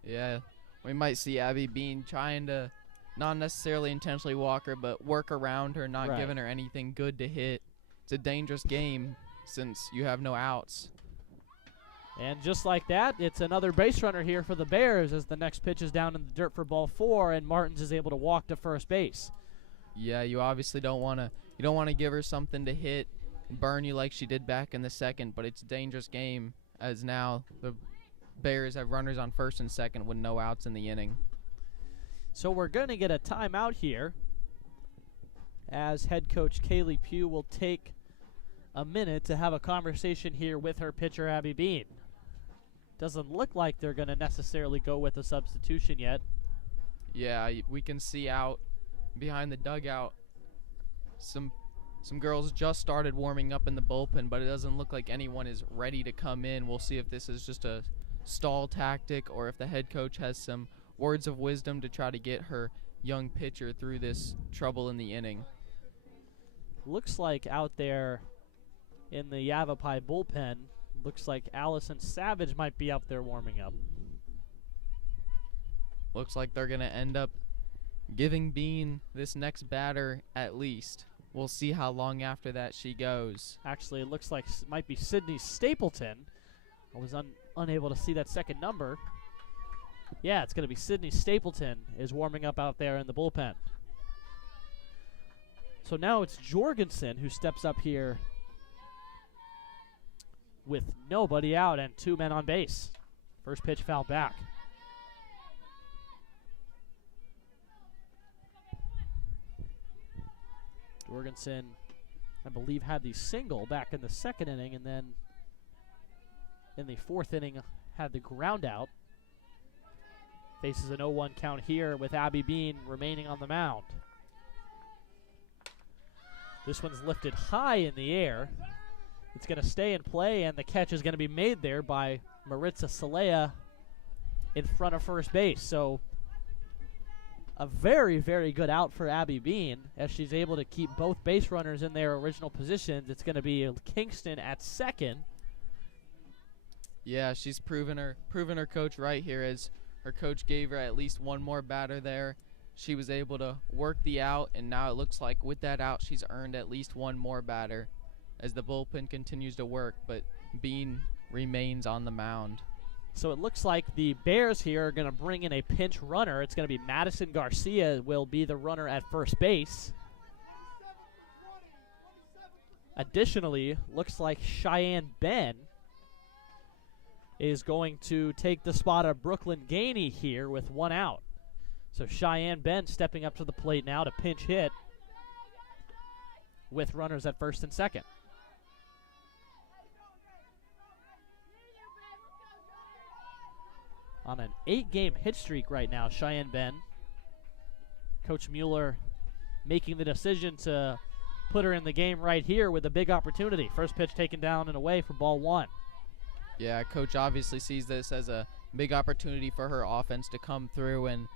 Yeah, we might see Abby Bean trying to not necessarily intentionally walk her, but work around her, not giving her anything good to hit. It's a dangerous game since you have no outs. And just like that, it's another base runner here for the Bears as the next pitch is down in the dirt for ball 4, and Martins is able to walk to first base. Yeah, you obviously don't want to give her something to hit, burn you like she did back in the second, but it's a dangerous game as now the Bears have runners on first and second with no outs in the inning. So we're going to get a timeout here as head coach Kaylee Pugh will take a minute to have a conversation here with her pitcher Abby Bean. Doesn't look like they're going to necessarily go with a substitution yet. Yeah, we can see out behind the dugout some girls just started warming up in the bullpen, but it doesn't look like anyone is ready to come in. We'll see if this is just a stall tactic or if the head coach has some words of wisdom to try to get her young pitcher through this trouble in the inning. Looks like out there in the Yavapai bullpen, looks like Allison Savage might be up there warming up. Looks like they're going to end up giving Bean this next batter at least. We'll see how long after that she goes. Actually, it looks like it might be Sydney Stapleton. I was unable to see that second number. Yeah, it's going to be Sydney Stapleton is warming up out there in the bullpen. So now it's Jorgensen who steps up here with nobody out and 2 men on base. First pitch fouled back. Jorgensen, I believe, had the single back in the second inning, and then in the 4th inning had the ground out. Faces an 0-1 count here with Abby Bean remaining on the mound. This one's lifted high in the air. It's going to stay in play, and the catch is going to be made there by Maritza Salea in front of first base. So a very, very good out for Abby Bean as she's able to keep both base runners in their original positions. It's going to be Kingston at second. Yeah, she's proven her coach right here as her coach gave her at least one more batter there. She was able to work the out, and now it looks like with that out she's earned at least one more batter as the bullpen continues to work, but Bean remains on the mound. So it looks like the Bears here are going to bring in a pinch runner. It's going to be Madison Garcia will be the runner at first base. Additionally, looks like Cheyenne Ben is going to take the spot of Brooklyn Gainey here with 1 out. So Cheyenne Ben stepping up to the plate now to pinch hit with runners at first and second. On an 8-game hit streak right now, Cheyenne Ben. Coach Mueller making the decision to put her in the game right here with a big opportunity. First pitch taken down and away for ball 1. Yeah, coach obviously sees this as a big opportunity for her offense to come through, and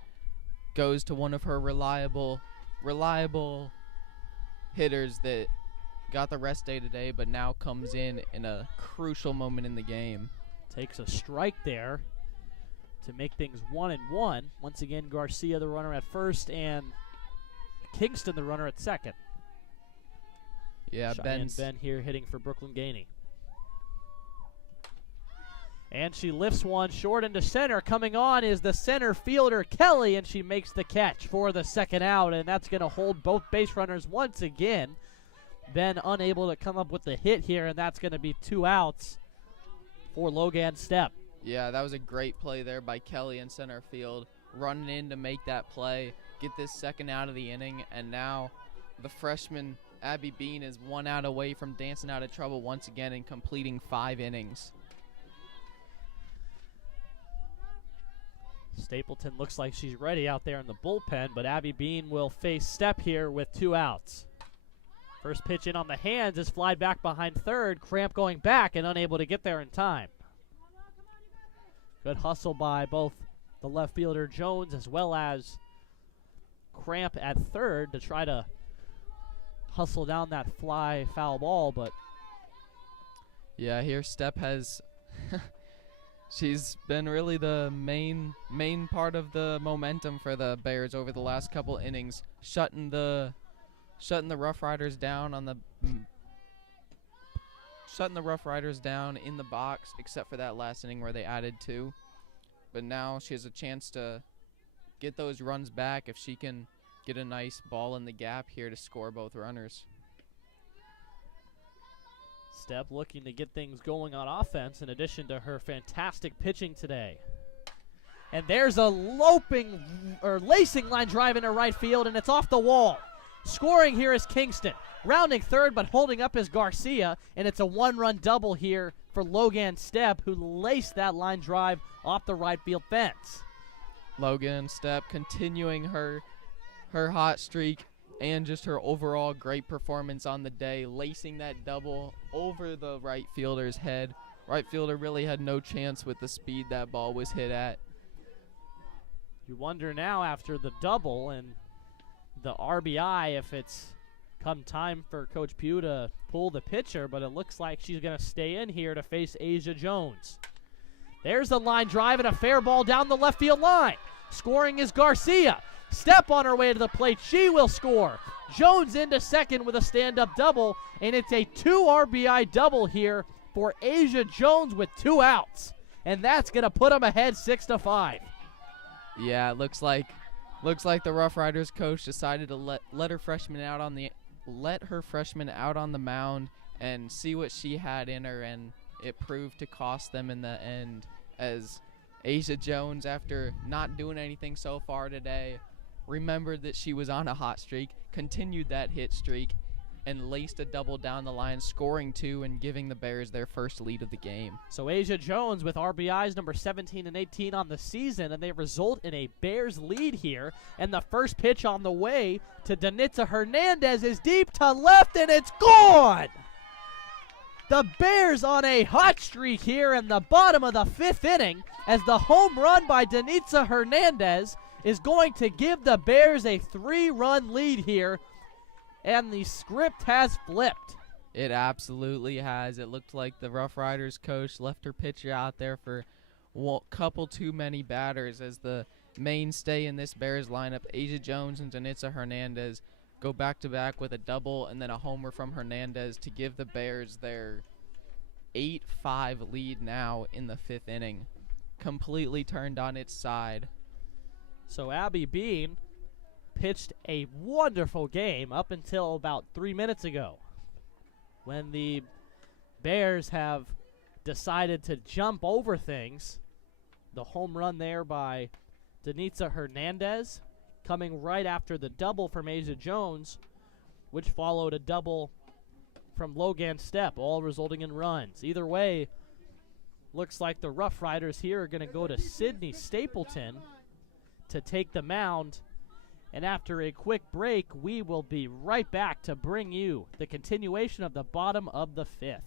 goes to one of her reliable hitters that got the rest day today, but now comes in a crucial moment in the game. Takes a strike there to make things 1-1. Once again, Garcia the runner at first, and Kingston the runner at second. Yeah, Ben here hitting for Brooklyn Gainey. And she lifts one short into center. Coming on is the center fielder, Kelly, and she makes the catch for the second out, and that's going to hold both base runners once again. Ben unable to come up with the hit here, and that's going to be 2 outs for Logan Stepp. Yeah, that was a great play there by Kelly in center field, running in to make that play, get this second out of the inning, and now the freshman Abby Bean is 1 out away from dancing out of trouble once again and completing 5 innings. Stapleton looks like she's ready out there in the bullpen, but Abby Bean will face Stepp here with 2 outs. First pitch in on the hands is flied back behind third. Cramp going back and unable to get there in time. Good hustle by both the left fielder Jones as well as Cramp at third to try to hustle down that fly foul ball, but yeah, here Stepp has she's been really the main part of the momentum for the Bears over the last couple innings, shutting the Roughriders down in the box, except for that last inning where they added 2. But now she has a chance to get those runs back if she can get a nice ball in the gap here to score both runners. Stepp looking to get things going on offense in addition to her fantastic pitching today. And there's a lacing line drive into right field, and it's off the wall. Scoring here is Kingston. Rounding third, but holding up is Garcia, and it's a 1-run double here for Logan Stepp, who laced that line drive off the right field fence. Logan Stepp continuing her hot streak and just her overall great performance on the day, lacing that double over the right fielder's head. Right fielder really had no chance with the speed that ball was hit at. You wonder now after the double and the RBI if it's come time for Coach Pugh to pull the pitcher, but it looks like she's going to stay in here to face Asia Jones. There's the line drive and a fair ball down the left field line. Scoring is Garcia. Stepp on her way to the plate. She will score. Jones into second with a stand-up double, and it's a 2 RBI double here for Asia Jones with 2 outs. And that's going to put them ahead 6-5. Yeah, it looks like the Roughriders coach decided to let her freshman out on the mound and see what she had in her, and it proved to cost them in the end, as Asia Jones, after not doing anything so far today, remembered that she was on a hot streak, continued that hit streak, and laced a double down the line, scoring 2 and giving the Bears their first lead of the game. So Asia Jones with RBIs number 17 and 18 on the season, and they result in a Bears lead here. And the first pitch on the way to Danitza Hernandez is deep to left, and it's gone! The Bears on a hot streak here in the bottom of the 5th inning, as the home run by Danitza Hernandez is going to give the Bears a 3-run lead here, and the script has flipped. It absolutely has. It looked like the Roughriders coach left her pitcher out there for a couple too many batters, as the mainstay in this Bears lineup, Asia Jones and Danitza Hernandez, go back-to-back with a double and then a homer from Hernandez to give the Bears their 8-5 lead now in the 5th inning. Completely turned on its side. So Abby Bean pitched a wonderful game up until about 3 minutes ago, when the Bears have decided to jump over things. The home run there by Danitza Hernandez coming right after the double from Asia Jones, which followed a double from Logan Stepp, all resulting in runs. Either way, looks like the Roughriders here are going to go to Sydney Stapleton to take the mound. And after a quick break, we will be right back to bring you the continuation of the bottom of the 5th.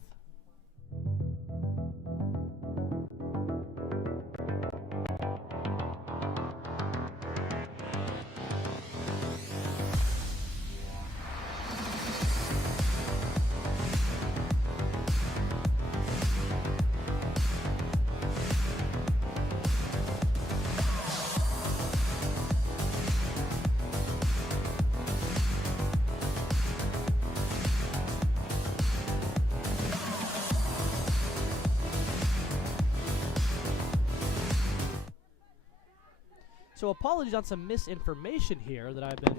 So apologies on some misinformation here that I've been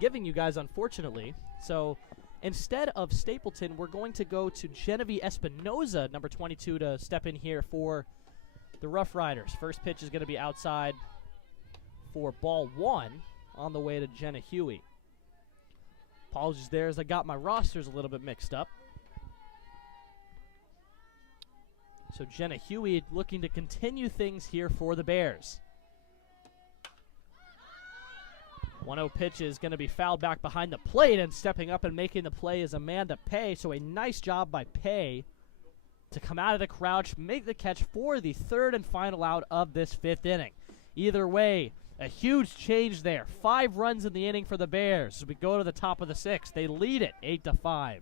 giving you guys, unfortunately. So instead of Stapleton, we're going to go to Genevieve Espinoza, number 22, to step in here for the Rough Riders. First pitch is going to be outside for ball 1 on the way to Jenna Huey. Apologies there as I got my rosters a little bit mixed up. So Jenna Huey looking to continue things here for the Bears. 1-0 pitch is going to be fouled back behind the plate, and stepping up and making the play is Amanda Pay. So a nice job by Pay to come out of the crouch, make the catch for the third and final out of this 5th inning. Either way, a huge change there. 5 runs in the inning for the Bears. As we go to the top of the 6th, they lead it 8-5.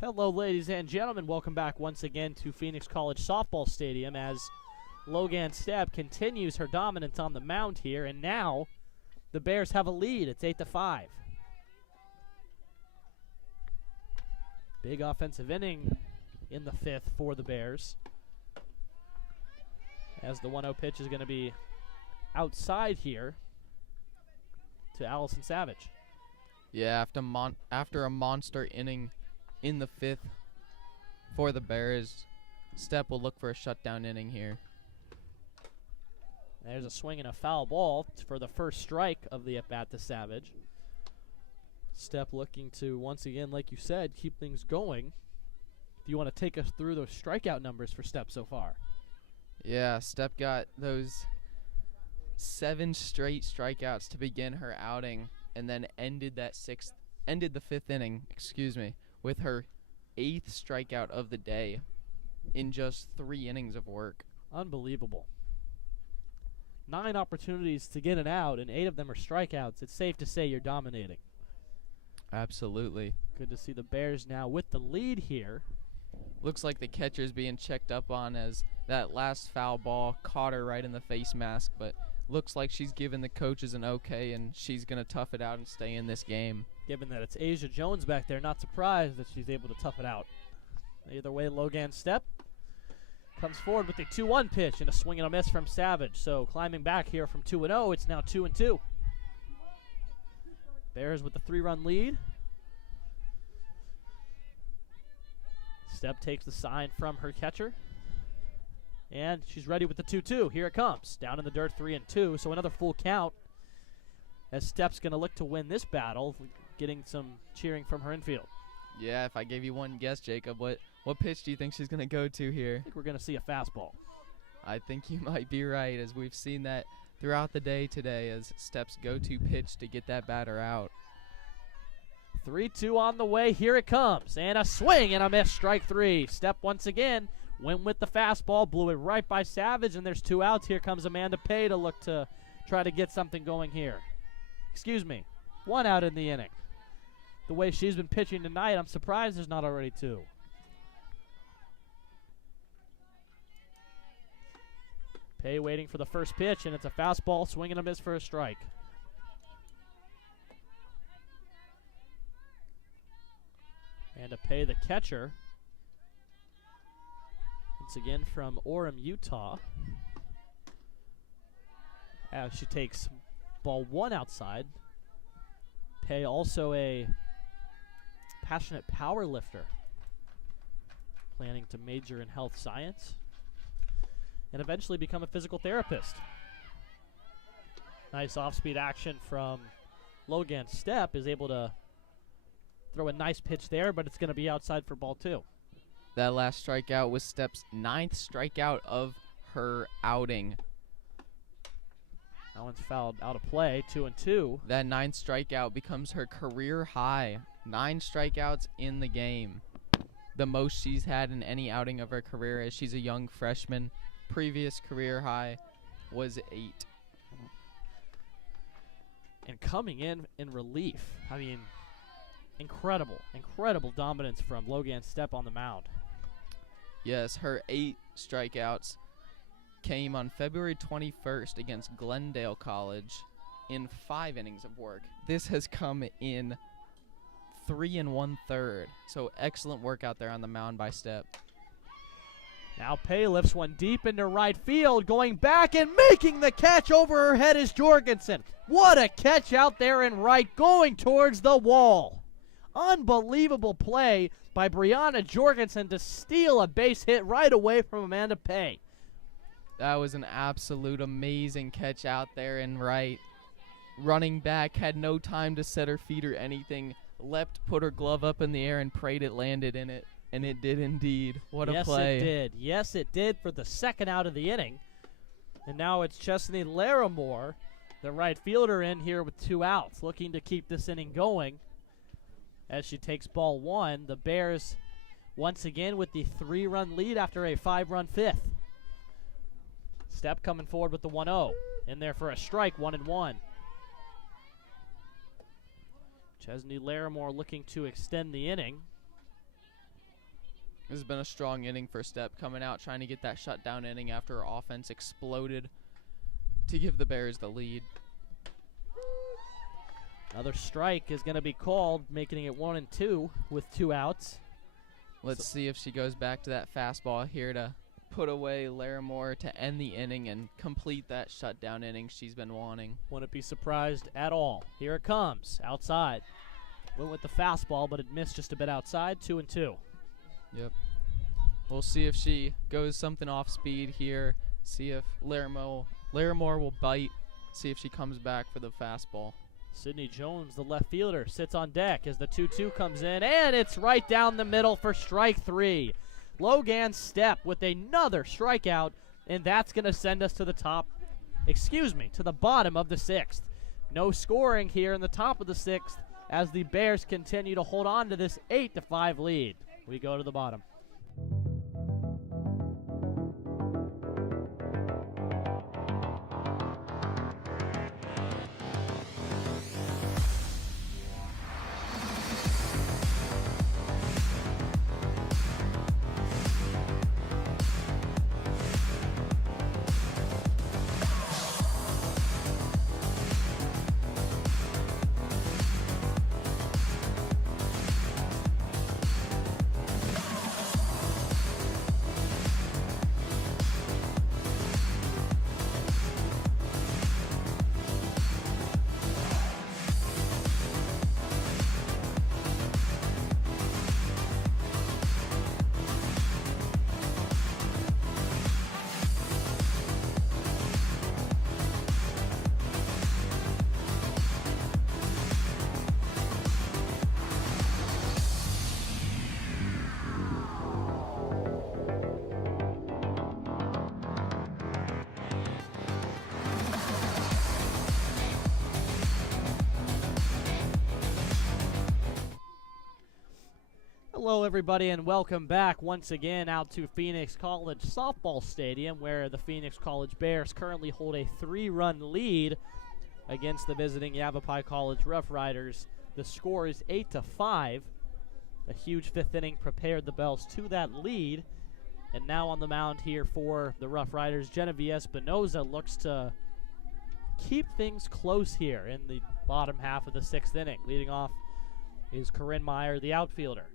Hello, ladies and gentlemen. Welcome back once again to Phoenix College Softball Stadium as Logan Stepp continues her dominance on the mound here, and now the Bears have a lead. It's 8-5. Big offensive inning in the 5th for the Bears, as the 1-0 pitch is going to be outside here to Allison Savage. Yeah, after a monster inning in the 5th for the Bears, Stepp will look for a shutdown inning here. There's a swing and a foul ball for the first strike of the at-bat to Savage. Stepp looking to, once again, like you said, keep things going. Do you want to take us through those strikeout numbers for Stepp so far? Yeah, Stepp got those 7 straight strikeouts to begin her outing, and then ended the 5th inning, with her 8th strikeout of the day in just 3 innings of work. Unbelievable. 9 opportunities to get an out, and 8 of them are strikeouts. It's safe to say you're dominating. Absolutely. Good to see the Bears now with the lead here. Looks like the catcher's being checked up on, as that last foul ball caught her right in the face mask, but looks like she's given the coaches an okay, and she's going to tough it out and stay in this game. Given that it's Asia Jones back there, not surprised that she's able to tough it out. Either way, Logan Stepp comes forward with a 2-1 pitch and a swing and a miss from Savage. So climbing back here from 2-0, it's now 2-2. Bears with the 3-run lead. Stepp takes the sign from her catcher. And she's ready with the 2-2. Here it comes. Down in the dirt, 3-2. So another full count as Stepp's going to look to win this battle, getting some cheering from her infield. Yeah, if I gave you one guess, Jacob, what pitch do you think she's going to go to here? I think we're going to see a fastball. I think you might be right, as we've seen that throughout the day today as Stepp's go-to pitch to get that batter out. 3-2 on the way. Here it comes. And a swing and a miss. Strike 3. Stepp once again went with the fastball, blew it right by Savage, and there's 2 outs. Here comes Amanda Pay to look to try to get something going here. 1 out in the inning. The way she's been pitching tonight, I'm surprised there's not already 2. Pay waiting for the first pitch, and it's a fastball, swing and a miss for a strike. And to pay the catcher, once again from Orem, Utah. As she takes ball 1 outside. Pay also a passionate power lifter, planning to major in health science and eventually become a physical therapist. Nice off-speed action from Logan. Step is able to throw a nice pitch there, but it's going to be outside for ball 2. That last strikeout was Step's 9th strikeout of her outing. That one's fouled out of play, 2-2. That 9th strikeout becomes her career high. 9 strikeouts in the game. The most she's had in any outing of her career as she's a young freshman. Previous career high was 8. And coming in relief, I mean, incredible dominance from Logan Step on the mound. Yes, her 8 strikeouts came on February 21st against Glendale College in 5 innings of work. This has come in 3 1/3. So excellent work out there on the mound by Step. Now Pay lifts one deep into right field, going back and making the catch over her head is Jorgensen. What a catch out there in right, going towards the wall. Unbelievable play by Brianna Jorgensen to steal a base hit right away from Amanda Pay. That was an absolute amazing catch out there in right. Running back had no time to set her feet or anything. Leapt, put her glove up in the air, and prayed it landed in it. And it did indeed. What a play. Yes, it did. Yes, it did for the second out of the inning. And now it's Chesney Larimore, the right fielder, in here with 2 outs, looking to keep this inning going. As she takes ball 1, the Bears once again with the 3-run lead after a 5-run 5th. Step coming forward with the 1-0. In there for a strike, 1-1. Chesney Larimore looking to extend the inning. This has been a strong inning for Step, coming out trying to get that shutdown inning after her offense exploded to give the Bears the lead. Another strike is going to be called, making it 1-2 with 2 outs. Let's see if she goes back to that fastball here to put away Larimore to end the inning and complete that shutdown inning she's been wanting. Wouldn't be surprised at all. Here it comes, outside. Went with the fastball, but it missed just a bit outside, 2-2. Yep. We'll see if she goes something off speed here. See if Larimore will bite. See if she comes back for the fastball. Sydney Jones, the left fielder, sits on deck as the 2-2 comes in, and it's right down the middle for strike 3. Logan Step with another strikeout, and that's going to send us to the to the bottom of the 6th. No scoring here in the top of the 6th as the Bears continue to hold on to this 8-5 lead. We go to the bottom. Hello, everybody, and welcome back once again out to Phoenix College Softball Stadium, where the Phoenix College Bears currently hold a 3-run lead against the visiting Yavapai College Roughriders. The score is 8-5. A huge 5th inning prepared the Bells to that lead. And now on the mound here for the Roughriders, Genevieve Espinoza looks to keep things close here in the bottom half of the 6th inning. Leading off is Corinne Meyer, the outfielder.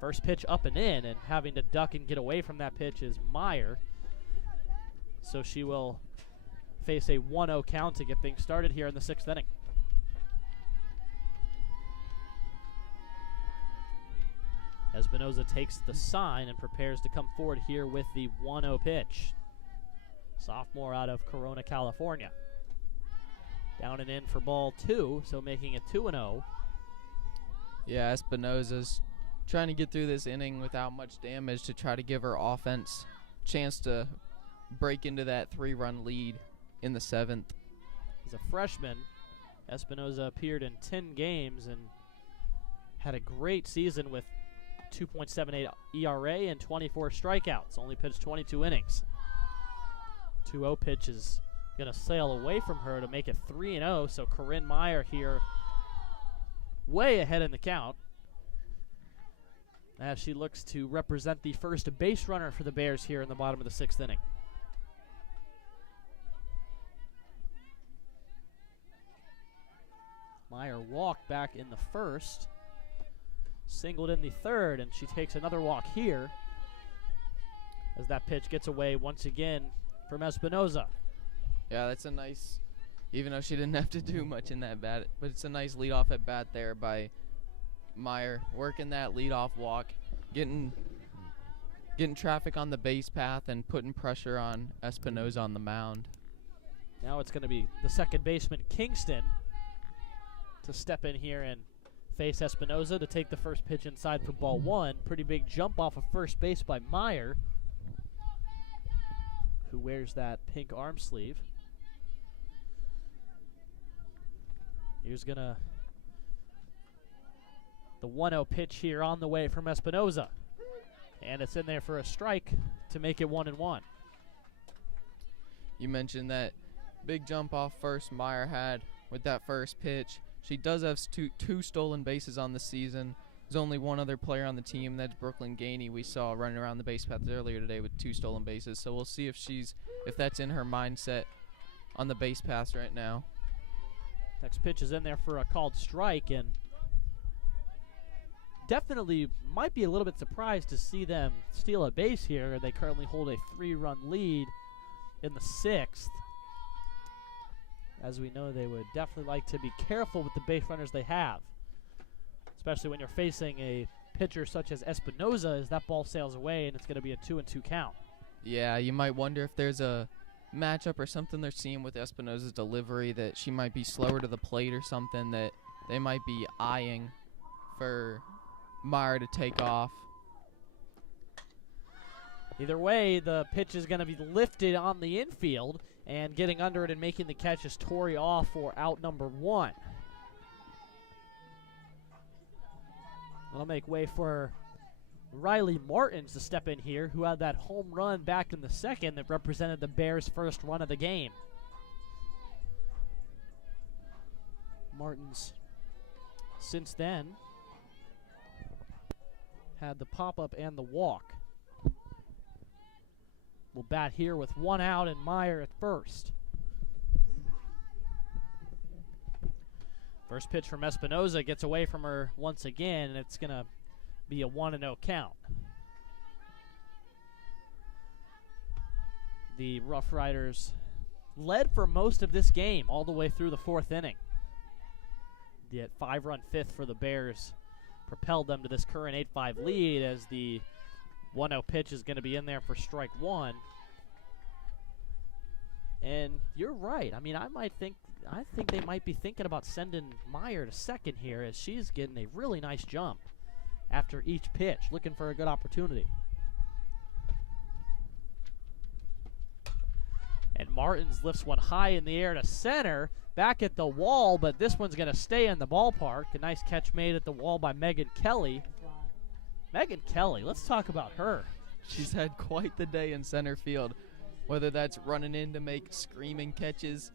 First pitch up and in, and having to duck and get away from that pitch is Meyer. So she will face a 1-0 count to get things started here in the 6th inning. Espinoza takes the sign and prepares to come forward here with the 1-0 pitch. Sophomore out of Corona, California. Down and in for ball 2, so making it 2-0. Yeah, Espinoza's trying to get through this inning without much damage to try to give her offense a chance to break into that 3-run lead in the 7th. As a freshman, Espinoza appeared in 10 games and had a great season with 2.78 ERA and 24 strikeouts. Only pitched 22 innings. 2-0 pitch is going to sail away from her to make it 3-0. So Corinne Meyer here way ahead in the count as she looks to represent the first base runner for the Bears here in the bottom of the 6th inning. Meyer walked back in the 1st, singled in the 3rd, and she takes another walk here as that pitch gets away once again from Espinoza. Yeah, that's a nice, even though she didn't have to do much in that bat, but it's a nice leadoff at bat there by Meyer, working that leadoff walk, getting traffic on the base path and putting pressure on Espinoza on the mound. Now it's going to be the second baseman, Kingston, to step in here and face Espinoza to take the first pitch inside for ball 1. Pretty big jump off of first base by Meyer, who wears that pink arm sleeve. Here's the 1-0 pitch here on the way from Espinoza. And it's in there for a strike to make it 1-1. You mentioned that big jump off first Meyer had with that first pitch. She does have two stolen bases on the season. There's only one other player on the team, and that's Brooklyn Gainey. We saw running around the base path earlier today with 2 stolen bases. So we'll see if that's in her mindset on the base paths right now. Next pitch is in there for a called strike, and definitely might be a little bit surprised to see them steal a base here. They currently hold a 3-run lead in the 6th. As we know, they would definitely like to be careful with the base runners they have, especially when you're facing a pitcher such as Espinoza, as that ball sails away and it's going to be a 2-2 count. Yeah, you might wonder if there's a matchup or something they're seeing with Espinoza's delivery, that she might be slower to the plate or something that they might be eyeing for Meyer to take off. Either way, the pitch is going to be lifted on the infield, and getting under it and making the catch is Tori off for out number 1. That'll make way for Riley Martins to step in here, who had that home run back in the 2nd that represented the Bears' first run of the game. Martins, since then, had the pop-up and the walk. Will bat here with 1 out and Meyer at first. First pitch from Espinoza gets away from her once again, and it's going to be a 1-0 count. The Roughriders led for most of this game, all the way through the 4th inning. The 5-run 5th for the Bears propelled them to this current 8-5 lead, as the 1-0 pitch is going to be in there for strike 1. And you're right. I mean, I think they might be thinking about sending Meyer to second here, as she's getting a really nice jump after each pitch, looking for a good opportunity. And Martins lifts one high in the air to center, back at the wall, but this one's going to stay in the ballpark. A nice catch made at the wall by Megan Kelly. Megan Kelly, let's talk about her. She's had quite the day in center field, whether that's running in to make screaming catches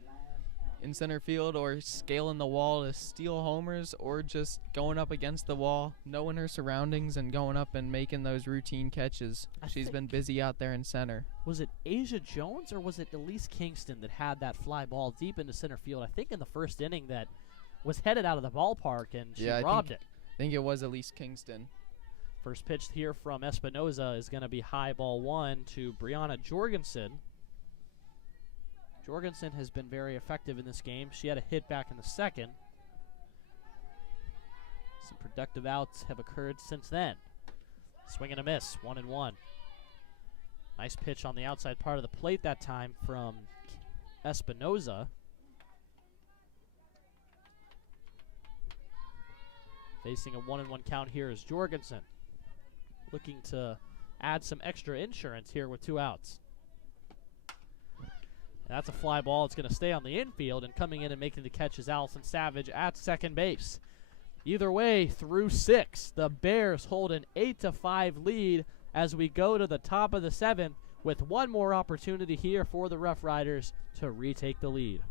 in center field, or scaling the wall to steal homers, or just going up against the wall, knowing her surroundings and going up and making those routine catches. She's been busy out there in center. Was it Asia Jones or was it Elise Kingston that had that fly ball deep into center field, I think in the 1st inning, that was headed out of the ballpark and she robbed it? I think it was Elise Kingston. First pitch here from Espinoza is going to be high ball 1 to Brianna Jorgensen. Jorgensen has been very effective in this game. She had a hit back in the second. Some productive outs have occurred since then. Swing and a miss, 1-1. Nice pitch on the outside part of the plate that time from Espinoza. Facing a 1-1 count here is Jorgensen. Looking to add some extra insurance here with 2 outs. That's a fly ball. It's going to stay on the infield, and coming in and making the catch is Allison Savage at second base. Either way, through 6, the Bears hold an 8-5 lead as we go to the top of the 7th with one more opportunity here for the Rough Riders to retake the lead.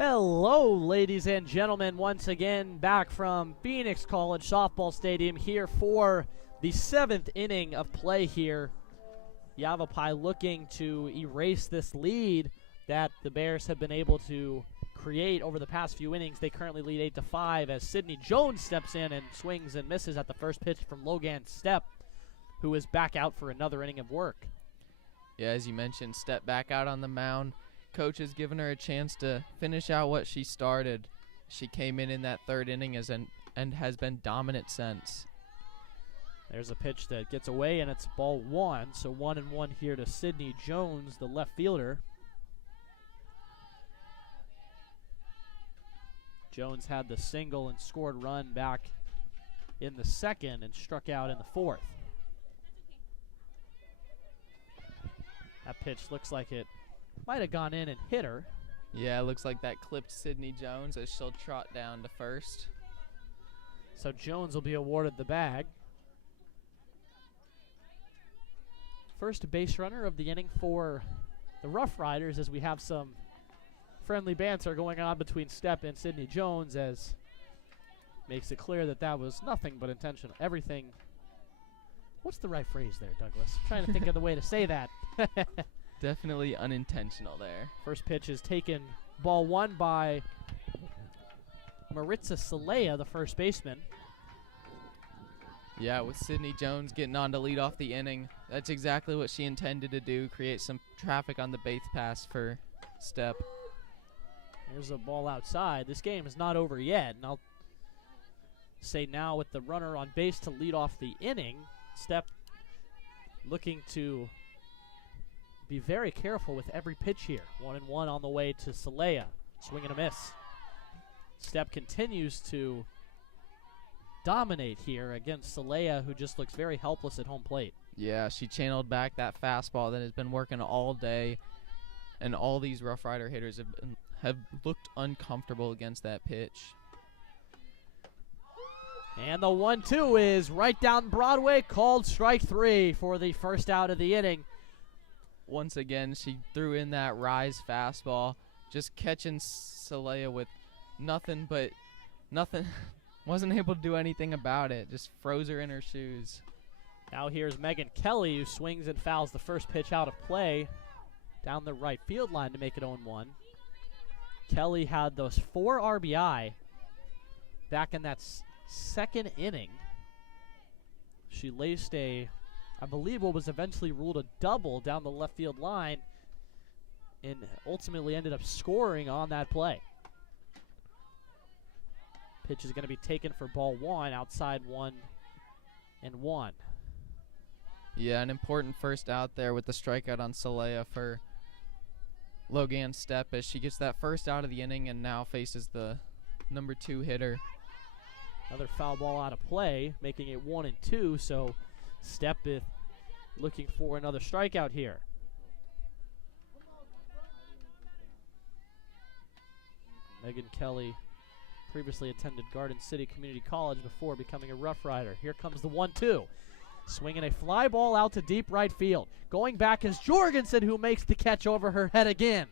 Hello, ladies and gentlemen. Once again, back from Phoenix College Softball Stadium here for the 7th inning of play here. Yavapai looking to erase this lead that the Bears have been able to create over the past few innings. They currently lead 8-5 as Sydney Jones steps in and swings and misses at the first pitch from Logan Stepp, who is back out for another inning of work. Yeah, as you mentioned, Stepp back out on the mound. Coach has given her a chance to finish out what she started. She came in that 3rd inning and has been dominant since. There's a pitch that gets away, and it's ball 1. So 1-1 here to Sydney Jones, the left fielder. Jones had the single and scored run back in the 2nd and struck out in the 4th. That pitch looks like it might have gone in and hit her. Yeah, it looks like that clipped Sydney Jones as she'll trot down to first. So Jones will be awarded the bag. First base runner of the inning for the Rough Riders, as we have some friendly banter going on between Stepp and Sydney Jones, as makes it clear that that was nothing but intentional. Everything. What's the right phrase there, Douglas? I'm trying to think of the way to say that. Definitely unintentional there. First pitch is taken, ball 1 by Maritza Salea, the first baseman. Yeah, with Sydney Jones getting on to lead off the inning, that's exactly what she intended to do, create some traffic on the base pass for Stepp. There's a ball outside. This game is not over yet, and I'll say now with the runner on base to lead off the inning, Stepp looking to be very careful with every pitch here. 1-1 on the way to Salea. Swing and a miss. Stepp continues to dominate here against Salea, who just looks very helpless at home plate. Yeah, she channeled back that fastball that has been working all day, and all these Rough Rider hitters have looked uncomfortable against that pitch. And the 1-2 is right down Broadway, called strike 3 for the first out of the inning. Once again, she threw in that rise fastball, just catching Salea with nothing. Wasn't able to do anything about it. Just froze her in her shoes. Now here's Megan Kelly, who swings and fouls the first pitch out of play down the right field line to make it 0-1. Kelly had those 4 RBI back in that second inning. She laced I believe what was eventually ruled a double down the left field line and ultimately ended up scoring on that play. Pitch is going to be taken for ball one, outside 1-1. Yeah, an important first out there with the strikeout on Saleha for Logan Stepp as she gets that first out of the inning and now faces the number 2 hitter. Another foul ball out of play, making it 1-2, so Stepp looking for another strikeout here. Megan Kelly previously attended Garden City Community College before becoming a Rough Rider. Here comes the 1-2. Swinging a fly ball out to deep right field. Going back is Jorgensen, who makes the catch over her head again.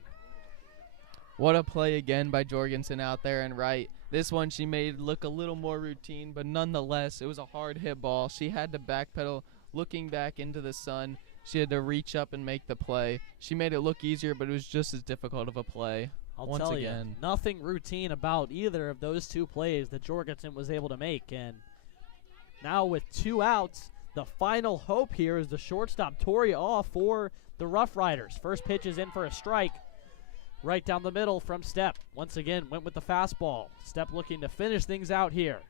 What a play again by Jorgensen out there and right. This one she made look a little more routine, but nonetheless, it was a hard hit ball. She had to backpedal, looking back into the sun. She had to reach up and make the play. She made it look easier, but it was just as difficult of a play. I'll tell you, nothing routine about either of those two plays that Jorgensen was able to make. And now with 2 outs, the final hope here is the shortstop, Tori off for the Rough Riders. First pitch is in for a strike. Right down the middle from Stepp. Once again, went with the fastball. Stepp looking to finish things out here.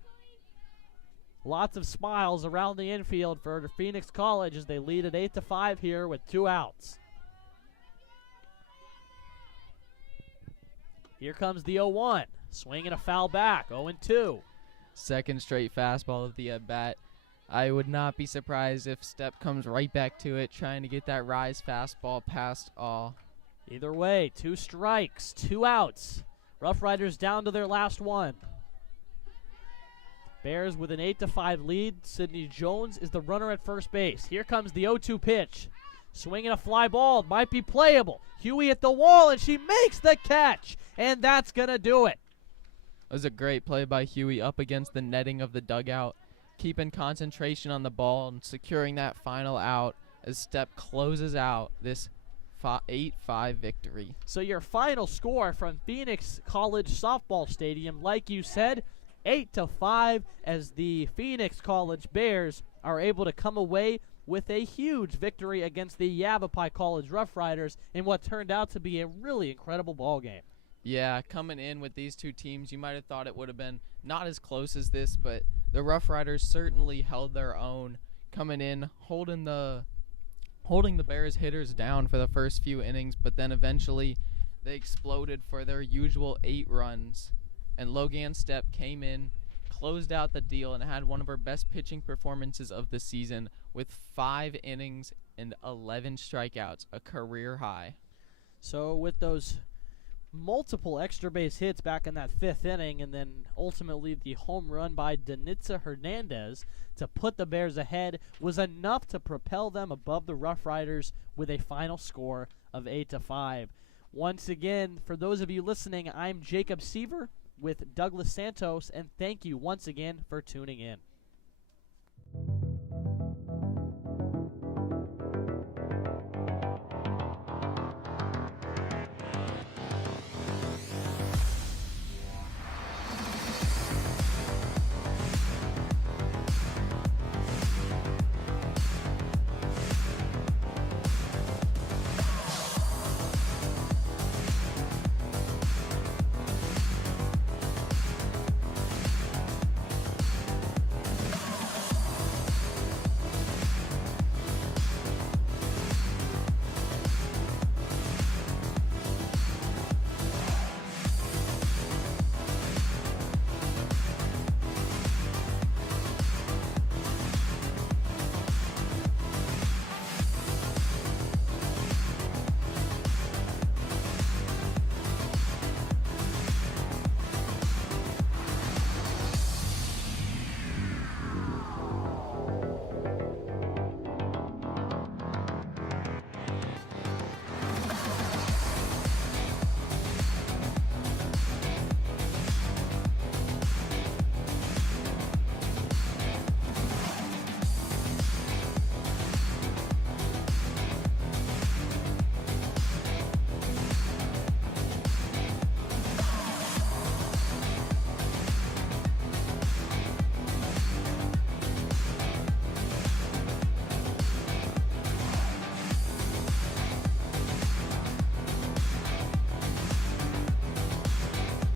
Lots of smiles around the infield for Phoenix College as they lead at 8-5 here with 2 outs. Here comes the 0-1. Swinging a foul back, 0-2. Second straight fastball of the at-bat. I would not be surprised if Stepp comes right back to it, trying to get that rise fastball past all. Either way, 2 strikes, 2 outs. Rough Riders down to their last one. Bears with an 8-5 lead. Sydney Jones is the runner at first base. Here comes the 0-2 pitch. Swinging a fly ball. It might be playable. Huey at the wall, and she makes the catch. And that's going to do it. It was a great play by Huey up against the netting of the dugout, keeping concentration on the ball and securing that final out as Stepp closes out this 8-5 victory. So your final score from Phoenix College Softball Stadium, like you said, 8-5, as the Phoenix College Bears are able to come away with a huge victory against the Yavapai College Rough Riders in what turned out to be a really incredible ball game. Yeah, coming in with these two teams, you might have thought it would have been not as close as this, but the Rough Riders certainly held their own, coming in, holding the Bears hitters down for the first few innings, but then eventually they exploded for their usual 8 runs. And Logan Stepp came in, closed out the deal, and had one of her best pitching performances of the season with 5 innings and 11 strikeouts, a career high. So with those multiple extra base hits back in that 5th inning, and then ultimately the home run by Danitza Hernandez to put the Bears ahead, was enough to propel them above the Rough Riders with a final score of 8-5. Once again, for those of you listening, I'm Jacob Suever with Douglas Santos, and thank you once again for tuning in.